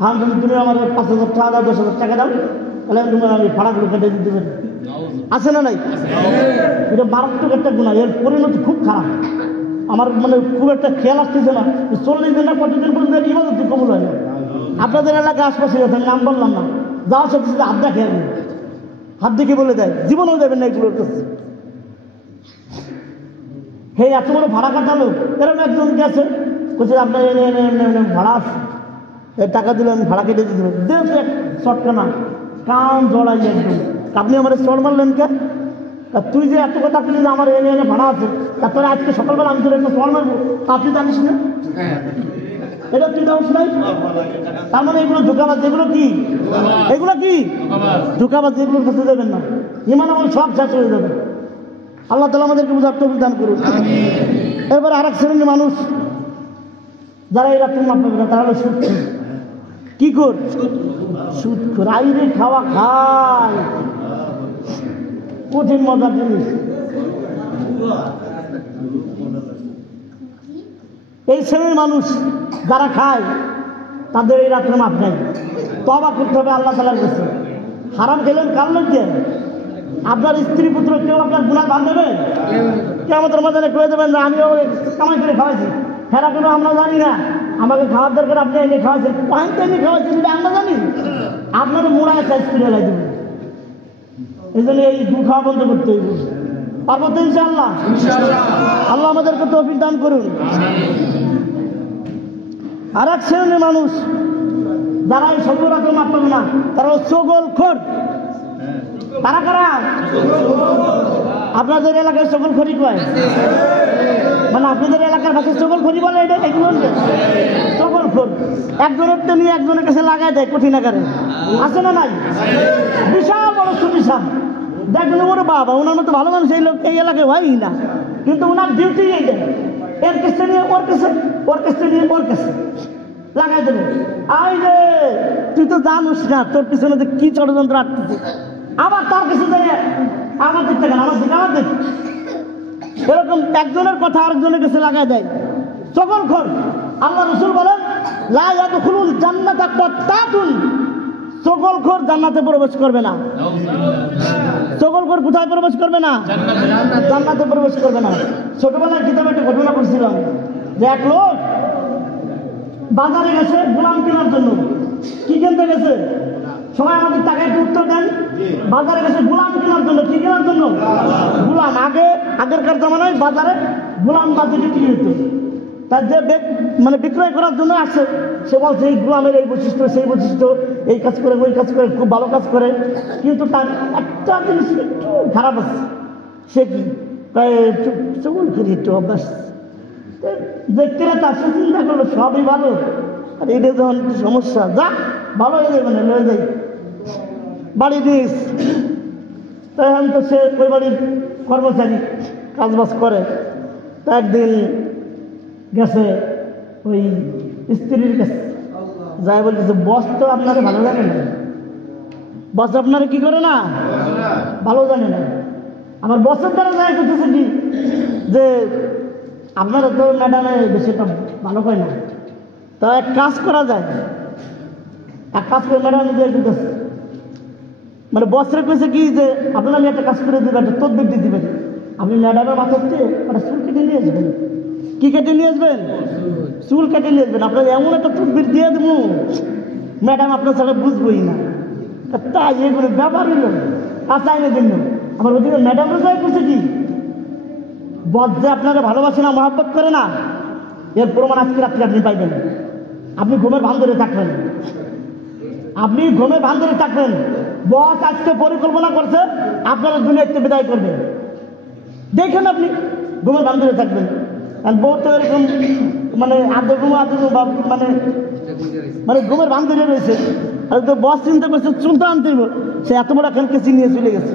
হ্যাঁ তুমি আমার 5,000 টাকা দাও, 10,000 টাকা দাও, তাহলে তোমার আমি ভাড়াগুলো কেটে দিতে পারি। আছে না নাই? এটা মারাত্মক একটা গুণা, এর পরিণতি খুব খারাপ। আমার মানে খুব একটা খেয়াল আসতেছে না, 40 দিন না কতদিন পর্যন্ত ইবাদত কবুল হয় না। আপনাদের এলাকায় আশপাশে আছে, নাম বললাম না, যাওয়ার সাথে সাথে হাত দেখে আমি, হাত দেখে বলে দেয় জীবনেও যাবেন না এগুলোর কাছে। হে এত বড় ভাড়া কাটালো, এরকম একজন গেছে, বলছে আপনার এনে ভাড়া আছে, টাকা দিলে আমি ভাড়া কেটে দিতে পারি। দেখছে শর্টকানা কান জড়াই একদম, আপনি আমার চড় মারলেন কে? তুই যে এত কথা বলি যে আমার এনে ভাড়া আছে, তারপরে আজকে সকালবেলা আমি তোর একটা চড় মারবো, আপনি জানিস না? এটা তুই জানিস নাই? তার মানে এগুলো ধোকাবাজ। এগুলো কি? এগুলো কি ধোকাবাজ? এগুলোর কাছে দেবেন না, ইমান আমল সব শেষ হয়ে যাবে। আল্লাহ তাআলা আমাদেরকে বুঝার তৌফিক দান করুন। এরপরে আরেক শ্রেণীর মানুষ যারা এই রাত্রে মাপ পাবে না, তারা হলো সুদখোর। কি কর? সুদখোর। আইরে খাওয়া খায়, কঠিন মজার জিনিস। এই শ্রেণীর মানুষ যারা খায় তাদের এই রাত্রে মাপ নাই, তওবা করতে হবে আল্লাহ তাআলার কাছে। হারাম খেলেন কার লোকে? আপনার স্ত্রী পুত্র কেউ আপনার গুনাহ বাদ দেবে? কিয়ামতের ময়দানে কয়ে দেবেন না আমিও কামাই করে খাওয়াইছি, হেরা কোনো আমরা জানি না, আমাকে খাওয়ার দরকার, আপনি এনে খাওয়াইছেন, পানিতে এনে খাওয়াইছেন, এটা আমরা জানি। আপনার মোড়ায় সাইজ করে লাই দেবেন। এই জন্য এই দু খাওয়া বন্ধ করতে হইব। পারবো তো ইনশাআল্লাহ? আল্লাহ আমাদেরকে তৌফিক দান করুন। আর এক শ্রেণীর মানুষ যারা এই সব রাতে মাপ পাবে না, তারা চগলখোর। তারা কারা? আপনাদের এলাকায় চগলখড়ি কয়, মানে আপনাদের এলাকার ভাষায় চগলখড়ি বলে, এটা এগুলো চগলখোর। একজনের নিয়ে একজনের কাছে লাগাই দেয় কঠিন আকারে, আছে না নাই? বিশাল বড় সুবিশাল, দেখবেন ওর বাবা ওনার মতো ভালো মানুষ এই লোক এই এলাকায় হয়ই না, কিন্তু ওনার ডিউটি এই দেয়, এর কাছে নিয়ে ওর কাছে, ওর কাছে নিয়ে ওর কাছে লাগাই দেবে। আই রে তুই তো জানিস না তোর পিছনে যে কি ষড়যন্ত্র আটতেছে, আবার তার কাছে যায় আমার দিক থেকে আমার দিকে আমার দিক, এরকম একজনের কথা আরেকজনের কাছে লাগাই দেয়। চগলখোর। আল্লাহ রাসূল বলেন লা ইয়াদখুলুল জান্নাতা কাত্তাতুন, চগলখোর জান্নাতে প্রবেশ করবে না। চগলখোর কোথায় প্রবেশ করবে না? জান্নাতে প্রবেশ করবে না। ছোটবেলায় কিতাবে একটা ঘটনা পড়ছিলাম যে এক লোক বাজারে গেছে গোলাম কেনার জন্য। কি কিনতে গেছে? সবাই আমাদের টাকা একটু উত্তর দেন। বাজারে গেছে গোলাম কেনার জন্য। কি কেনার জন্য? গোলাম। আগেরকার জামানায় বাজারে গোলাম বাজি বিক্রি হতো। তার যে মানে বিক্রয় করার জন্য আসে, সে বলছে এই গোলামের এই বৈশিষ্ট্য সেই বৈশিষ্ট্য, এই কাজ করে ওই কাজ করে, খুব ভালো কাজ করে, কিন্তু তার একটা জিনিস একটু খারাপ আছে। সে কি? তাই চগলখড়ি একটু অভ্যাস। যে ক্রেতা সে চিন্তা করলো সবই ভালো, আর এটা যখন সমস্যা, যা ভালো হয়ে যাবে না, হয়ে যায় বাড়ি দিস। তাই এখন তো সে ওই বাড়ির কর্মচারী, কাজবাজ করে। তা একদিন গেছে ওই স্ত্রীর কাছে, যাই বলতেছে বস তো আপনারে ভালো জানে না, বস আপনারে কি করে না ভালো জানে না। আমার বসের দ্বারা যাই করতেছে কি যে আপনারা তো ম্যাডামে বেশি ভালো হয় না, তা এক কাজ করা যায়, এক কাজ করে ম্যাডামে যাই করতেছে, মানে বসরে কইছে কি যে আপনার আমি একটা কাজ করে দিবেন, একটা তদবির দিয়ে দিবেন, আপনি ম্যাডামের মাথার চেয়ে একটা চুল কেটে নিয়ে আসবেন। কি কেটে নিয়ে আসবেন? চুল কেটে নিয়ে আসবেন। আপনার এমন একটা তদবির দিয়ে দেবো ম্যাডাম আপনার ছাড়া বুঝবই না। তাই এগুলো ব্যাপার হইল আচ্ছা এনে দিন। আমার ওদিকে ম্যাডাম রোজাই করছে কি বস যে আপনারা ভালোবাসে না, মহব্বত করে না, এর প্রমাণ আজকে রাত্রে আপনি পাইবেন। আপনি ঘুমের ভান ধরে থাকবেন, আপনি ঘুমের ভান ধরে থাকবেন। বস আজকে পরিকল্পনা করছে আপনারা দুনিয়াতে বিদায় করবেন, দেখেন আপনি ঘুমের ভান ধরে থাকবেন। আর বউ তো এরকম মানে আদৌ মানে মানে ঘুমের ভান ধরে রয়েছে। আর তো বস চিন্তা করছে চুল তো আনতে সে এত বড় এখন কেসি নিয়ে চলে গেছে।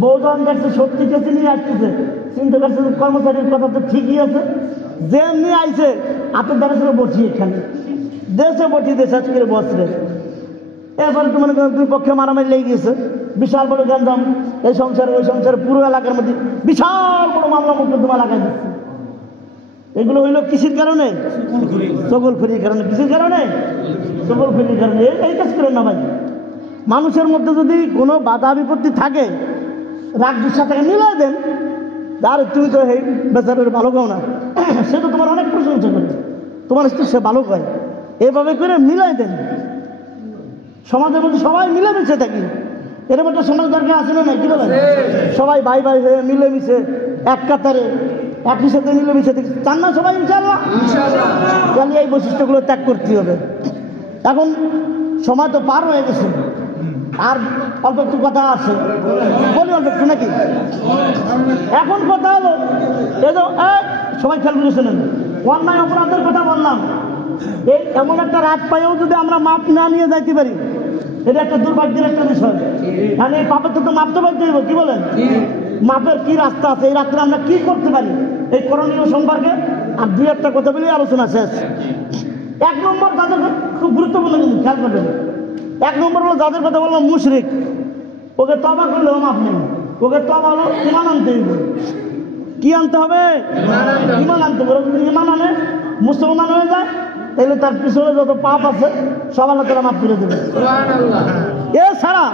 বউ যখন দেখছে সত্যি কেসি নিয়ে আসতেছে, চিন্তা করছে কর্মচারীর কথা তো ঠিকই আছে, যে এমনি আইছে হাতের দ্বারা ছিল বটি, এখানে দেশে বটি দেশে করে বসরে। এরপরে তো মনে করেন দুই পক্ষে মারামারি লেগে গেছে, বিশাল বড় গঞ্জাম, এই সংসারে ওই সংসারে পুরো এলাকার মধ্যে বিশাল বড় মামলা মোকদ্দমা লাগাই দিচ্ছে। এগুলো হইল কিসের কারণে? চগলখড়ির কারণে। কিসের কারণে? চগলখড়ির কারণে। এই কাজ করেন না ভাই। মানুষের মধ্যে যদি কোনো বাধা বিপত্তি থাকে, রাগ গুসা থেকে মিলাই দেন। আর তুমি তো এই বেচারের ভালো গাও না, সে তো তোমার অনেক প্রশংসা করে, তোমার স্ত্রী সে ভালো গায়, এভাবে করে মিলাই দেন। সমাজের মধ্যে সবাই মিলেমিশে থাকি, এরকম একটা সমাজ দরকার আছে না নাই? কি বলেন? সবাই ভাই ভাই হয়ে মিলেমিশে এক কাতারে একই সাথে মিলেমিশে থাকি, চান না সবাই? ইনশাআল্লাহ। তাহলে এই বৈশিষ্ট্যগুলো ত্যাগ করতে হবে। এখন সময় তো পার হয়ে গেছে, আর অল্প একটু কথা আছে, বলি অল্প একটু নাকি? এখন কথা হলো এই যে সবাই খেয়াল করে শোনেন, অন্যায় অপরাধের কথা বললাম। এই এমন একটা রাত পাইও যদি আমরা মাপ না নিয়ে যাইতে পারি, এটা একটা দুর্ভাগ্যের একটা বিষয়। মানে এই পাপের তো মাপ তো পাইতে হইব। কি বলেন? মাপের কি রাস্তা আছে, এই রাত্রে আমরা কি করতে পারি এই করণীয় সম্পর্কে আর দুই একটা কথা বলে আলোচনা শেষ। এক নম্বর তাদের খুব গুরুত্বপূর্ণ, কিন্তু খেয়াল করবেন। এক নম্বর হলো যাদের কথা বললাম মুশরিক, ওকে তওবা করলেও মাপ নেই। ওকে তওবা হলো ঈমান আনতে হইবে। কি আনতে হবে? ঈমান আনতে হবে। যদি ঈমান আনে মুসলমান হয়ে যায়, তাহলে তার পিছনে যত পাপ আছে সব আল্লাহ তাআলা মাফ করে দেবে। এছাড়া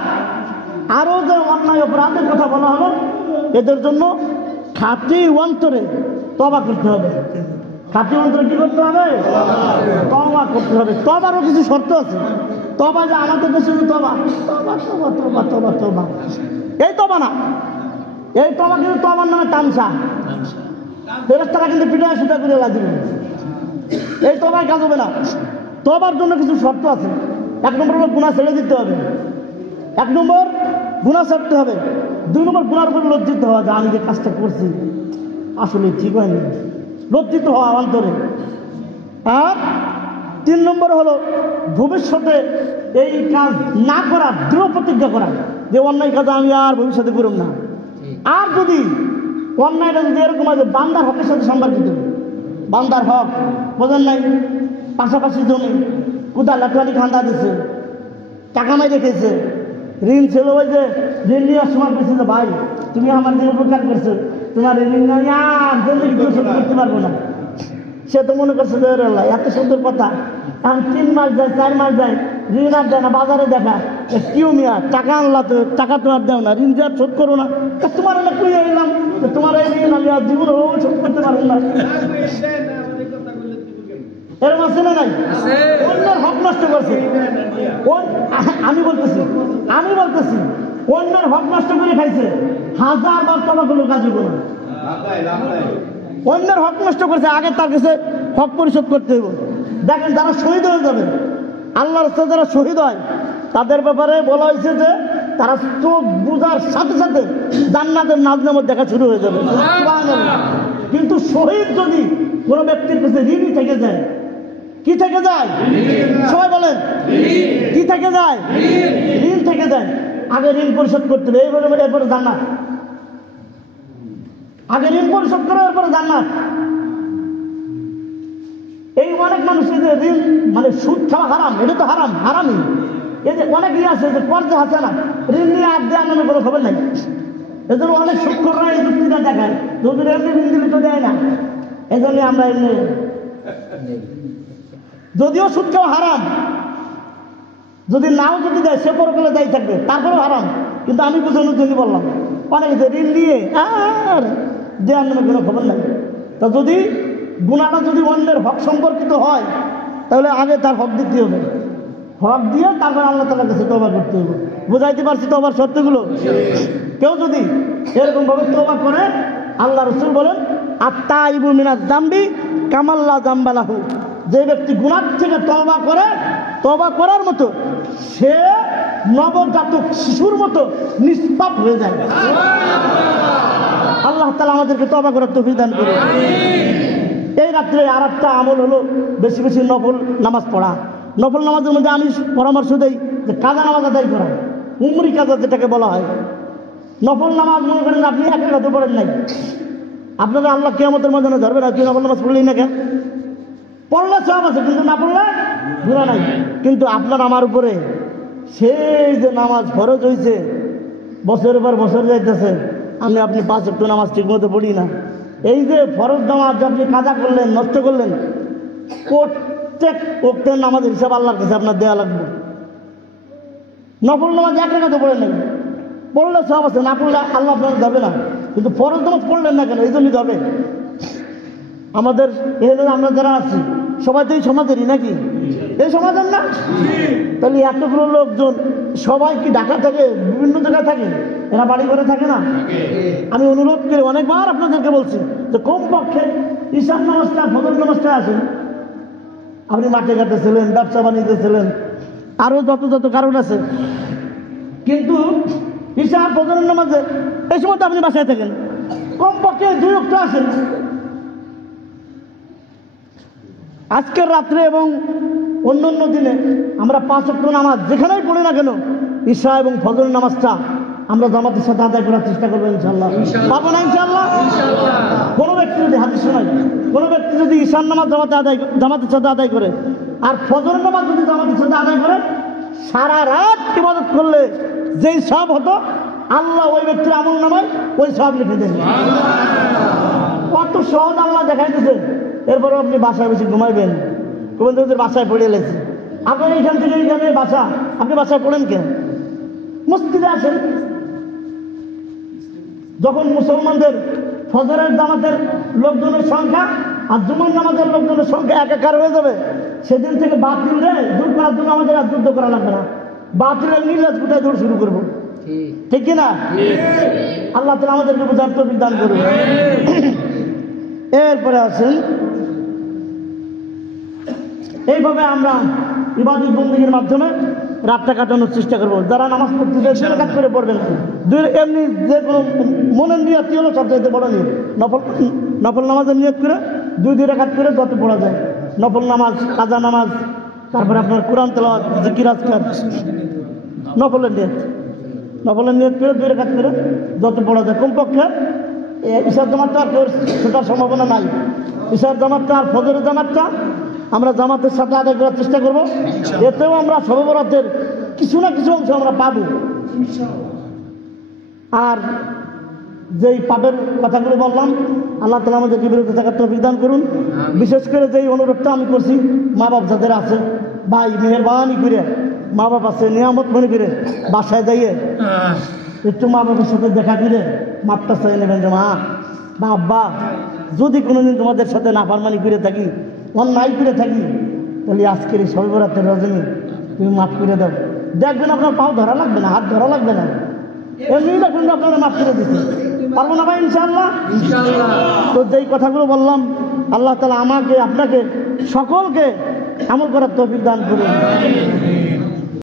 আরও যে অন্যায় অপরাধের কথা বলা হলো, এদের জন্য খাঁটি অন্তরে তওবা করতে হবে। খাঁটি অন্তরে কি করতে হবে? তওবা করতে হবে। তওবারও কিছু শর্ত আছে। তওবা যে আমাদের দেশে তওবা তওবা তওবা তওবা তওবা তওবা এই তওবা না, এই তওবা কিন্তু তওবার নামে তামসা। ফেরেশতারা কিন্তু পিটায় সুতা করে লাগবে, এই তওবায় কাজ হবে না। তওবার জন্য কিছু শর্ত আছে। এক নম্বর হলো গুনাহ ছেড়ে দিতে হবে। এক নম্বর গুনাহ ছাড়তে হবে। দুই নম্বর গুনার উপর লজ্জিত হওয়া, যে আমি যে কাজটা করছি আসলে ঠিক হয়নি, লজ্জিত হওয়া অন্তরে। আর তিন নম্বর হলো ভবিষ্যতে এই কাজ না করার দৃঢ় প্রতিজ্ঞা করা, যে অন্যায় কাজ আমি আর ভবিষ্যতে করব না। আর যদি অন্যায়টা যদি এরকম হয় যে বান্দার হকের সাথে সম্পর্কিত, বান্দার হক বোঝেন নাই, পাশাপাশি জমি কোথা লাটুয়ালি খান্দা দিচ্ছে, টাকা মাই রেখেছে, ঋণ ছিল, ওই যে ঋণ নেওয়ার সময় বলছে যে ভাই তুমি আমার যে উপকার করছো, তোমার ঋণ আর জলদি শোধ করতে পারবো না। সে তো মনে করছে যে এত সুন্দর কথা, এখন 3 মাস যায় 4 মাস যায়, ঋণ আর দেয় না, বাজারে দেখা কিউ মিয়া টাকা আনলা তো টাকা তো আর দেও না, ঋণ যে আর শোধ করো না, তোমার অনেক কুই এলাম, তোমার এই ঋণ আমি আর জীবন শোধ করতে পারবো না। এরকম আছে না নাই? অন্যের হক নষ্ট করছে। আমি বলতেছি অন্যের হক নষ্ট করে খাইছে, 1000 বার তওবা করলেও কাজ হবে না। অন্যের হক নষ্ট করছে, আগে তার কাছে হক পরিশোধ করতে হবে। দেখেন যারা শহীদ হয়ে যাবে, আল্লাহর রাস্তায় যারা শহীদ হয়, তাদের ব্যাপারে বলা হয়েছে যে তারা চোখ বুঝার সাথে সাথে জান্নাতের নাজনামত দেখা শুরু হয়ে যাবে। কিন্তু শহীদ যদি কোনো ব্যক্তির কাছে ঋণই থেকে যায়, কি থেকে যায়? সবাই বলেন, কি থেকে যায়? ঋণ থেকে যায়। আগে ঋণ পরিশোধ করতে হবে, এইভাবে এরপরে জান্নাত। আগে ঋণ পরিশোধ করে এরপরে জান্নাত। এই অনেক মানুষ এই যে ঋণ মানে সুদ খাওয়া হারাম, এটা তো হারামই। এই যে অনেক ইয়ে আছে যে কর্জে আছে না, ঋণ নিয়ে আর দেওয়ার নামে কোনো খবর নাই। এজন্য অনেক সুদখোররা এই যুক্তিটা দেখায়, যদি এমনি ঋণ দিলে তো দেয় না। এই জন্য আমরা এমনি, যদিও সুদ খাওয়া হারাম, যদি নাও যদি দেয় সে পরকালে দায়ী থাকবে, তারপরেও হারাম। কিন্তু আমি বোঝানোর জন্য বললাম, অনেক ঋণ নিয়ে আর দেওয়ার নামে কোনো খবর নাই। তা যদি গুনাহটা যদি অন্যের হক সম্পর্কিত হয়, তাহলে আগে তার হক দিতে হবে, হক দিয়ে তারপর আল্লাহ তাআলার কাছে তওবা করতে হবে। বুঝাইতে পারছি তওবার শর্তগুলো? কেউ যদি এরকম ভাবে তওবা করে, আল্লাহ রাসূল বলেন আত-তাইবু মিনাজ যামবি কামান লা যামবা লাহু, যে ব্যক্তি গুনাহ থেকে তওবা করে, তওবা করার মতো সে নবজাতক শিশুর মতো নিষ্পাপ হয়ে যায়। আল্লাহ তাআলা আমাদেরকে তওবা করার তৌফিক দান করুন। এই রাত্রে আর একটা আমল হলো বেশি বেশি নফল নামাজ পড়া। নফল নামাজের মধ্যে আমি পরামর্শ দেই যে কাজা নামাজ আদায় করা। উমরি কাজা যেটাকে বলা হয়। নফল নামাজ মনে করেন আপনি এক রাতে পড়েন নাই, আপনারা আল্লাহ কিয়ামতের ময়দানে ধরবে না, তুই নফল নামাজ পড়লেই না কেন? পড়লে সব আছে, কিন্তু না পড়লে গুনাহ নাই। কিন্তু আপনার আমার উপরে সেই যে নামাজ ফরজ হয়েছে, বছরের পর বছর যাইতেছে, আপনি 5 ওয়াক্ত নামাজ ঠিক মতো পড়ি না। এই যে ফরজ নামাজ আপনি কাজা করলেন, নষ্ট করলেন, প্রত্যেক ওয়াক্তের নামাজের হিসাব আল্লাহর কাছে আপনার দেওয়া লাগবে। নফল নামাজ এক রাকাতে পড়েন নাই, পড়লে সব আছে, না পড়লে আল্লাহ আপনার যাবে না। কিন্তু ফরজ নামাজ পড়লেন না কেন, এই জন্যই যাবে। আমাদের এখানে আমরা যারা আছি সবাই তো এই সমাজেরই নাকি? এই সমাজের না? তাহলে এতগুলো লোকজন সবাই কি ঢাকা থাকে, বিভিন্ন জায়গায় থাকে, এরা বাড়ি করে থাকে না? আমি অনুরোধ করে অনেকবার আপনাদেরকে বলছি যে কমপক্ষে ঈশান নামাজটা, ফজর নামাজটা আসেন। আপনি মাঠে ঘাটে ছিলেন, ব্যবসা বাণিজ্যে ছিলেন, আরও যত কারণ আছে, কিন্তু ঈশা ফজরের নামাজে এই সময় তো আপনি বাসায় থাকেন, কমপক্ষে 2 ওয়াক্ত আসেন। আজকের রাত্রে এবং অন্য দিনে আমরা 5 ওয়াক্ত নামাজ যেখানেই পড়ি না কেন, ঈশা এবং ফজরের নামাজটা আমরা জামাতের সাথে আদায় করার চেষ্টা করবো ইনশাআল্লাহ। পাবো না ইনশাআল্লাহ? কোনো ব্যক্তি যদি হাদিস শোনায়, কোনো ব্যক্তি যদি ঈশার নামাজ জামাতের সাথে আদায় করে আর ফজরের নামাজ যদি জামাতের সাথে আদায় করে, সারা রাত ইবাদত করলে যেই সব হতো আল্লাহ ওই ব্যক্তির আমল নামায় ওই সব লিখে দেন। কত সহজ আল্লাহ দেখাইতেছে। এরপরে আপনি বাসায় বেশি ঘুমাইবেন, গোবিন্দদের বাসায় পড়ে এলেছে, আপনার এইখান থেকে এইখানে বাসা, আপনি বাসায় পড়েন কেন? মসজিদে আসেন। যখন মুসলমানদের ফজরের জামাতের লোকজনের সংখ্যা আর জুমার নামাজের লোকজনের সংখ্যা একাকার হয়ে যাবে, সেদিন থেকে বাতিলরে দূর করার জন্য আমাদের আর যুদ্ধ করা লাগবে না, বাতিলের নির্লাজ গুটায় দৌড় শুরু করবো, ঠিক কিনা? আল্লাহ তাআলা আমাদেরকে বোঝার তৌফিক দান করুন। এরপরে আছেন, এইভাবে আমরা ইবাদত বন্দেগীর মাধ্যমে রাতটা কাটানোর চেষ্টা করবো। যারা নামাজ পড়তে যায় 2 রাকাত করে পড়বেন, এমনি যে কোনো মনের নিয়ত হলো সবচাইতে বড় নিয়ত। নফল নামাজের নিয়ত করে 2 রাকাত করে যত পড়া যায়, নফল নামাজ, কাজা নামাজ, তারপরে আপনার কোরআন তেলাওয়াত, জিকির আজকার, নফলের নিয়ত করে 2 রাকাত করে যত পড়া যায়। কমপক্ষে ঈশার জামাতটা আর কেউ সেটার সম্ভাবনা নাই। ঈশার জামাতটা আর ফজরের জামাতটা আমরা জামাতের সাথে আদায় করার চেষ্টা করব। এতেও আমরা শবে বরাতের কিছু না কিছু অংশ আমরা পাবো। আর যেই পাপের কথাগুলো বললাম, আল্লাহ তাআলা আমাদেরকে বিরত থাকার তৌফিক দান করুন। বিশেষ করে যেই অনুরোধটা আমি করছি, মা বাপ যাদের আছে, ভাই মেহরবানি করে মা বাপ আছে নিয়ামত মনে করে বাসায় যাইয়ে একটু মা বাবার সাথে দেখা করে মাপটা চাই নেবেন যে মা বা আব্বা, যদি কোনোদিন তোমাদের সাথে নাফরমানি করে থাকি, অন্যায় করে থাকি, তাহলে আজকের এই শবে বরাতের রজনী তুমি মাফ করে দাও। দেখবেন আপনার পাও ধরা লাগবে না, হাত ধরা লাগবে না, এমনি দেখবেন আপনারা মাফ করে দিতে পারবো না ভাই ইনশাআল্লাহ। তো যেই কথাগুলো বললাম, আল্লাহ তাআলা আমাকে, আপনাকে, সকলকে আমল করার তৌফিক দান করুন।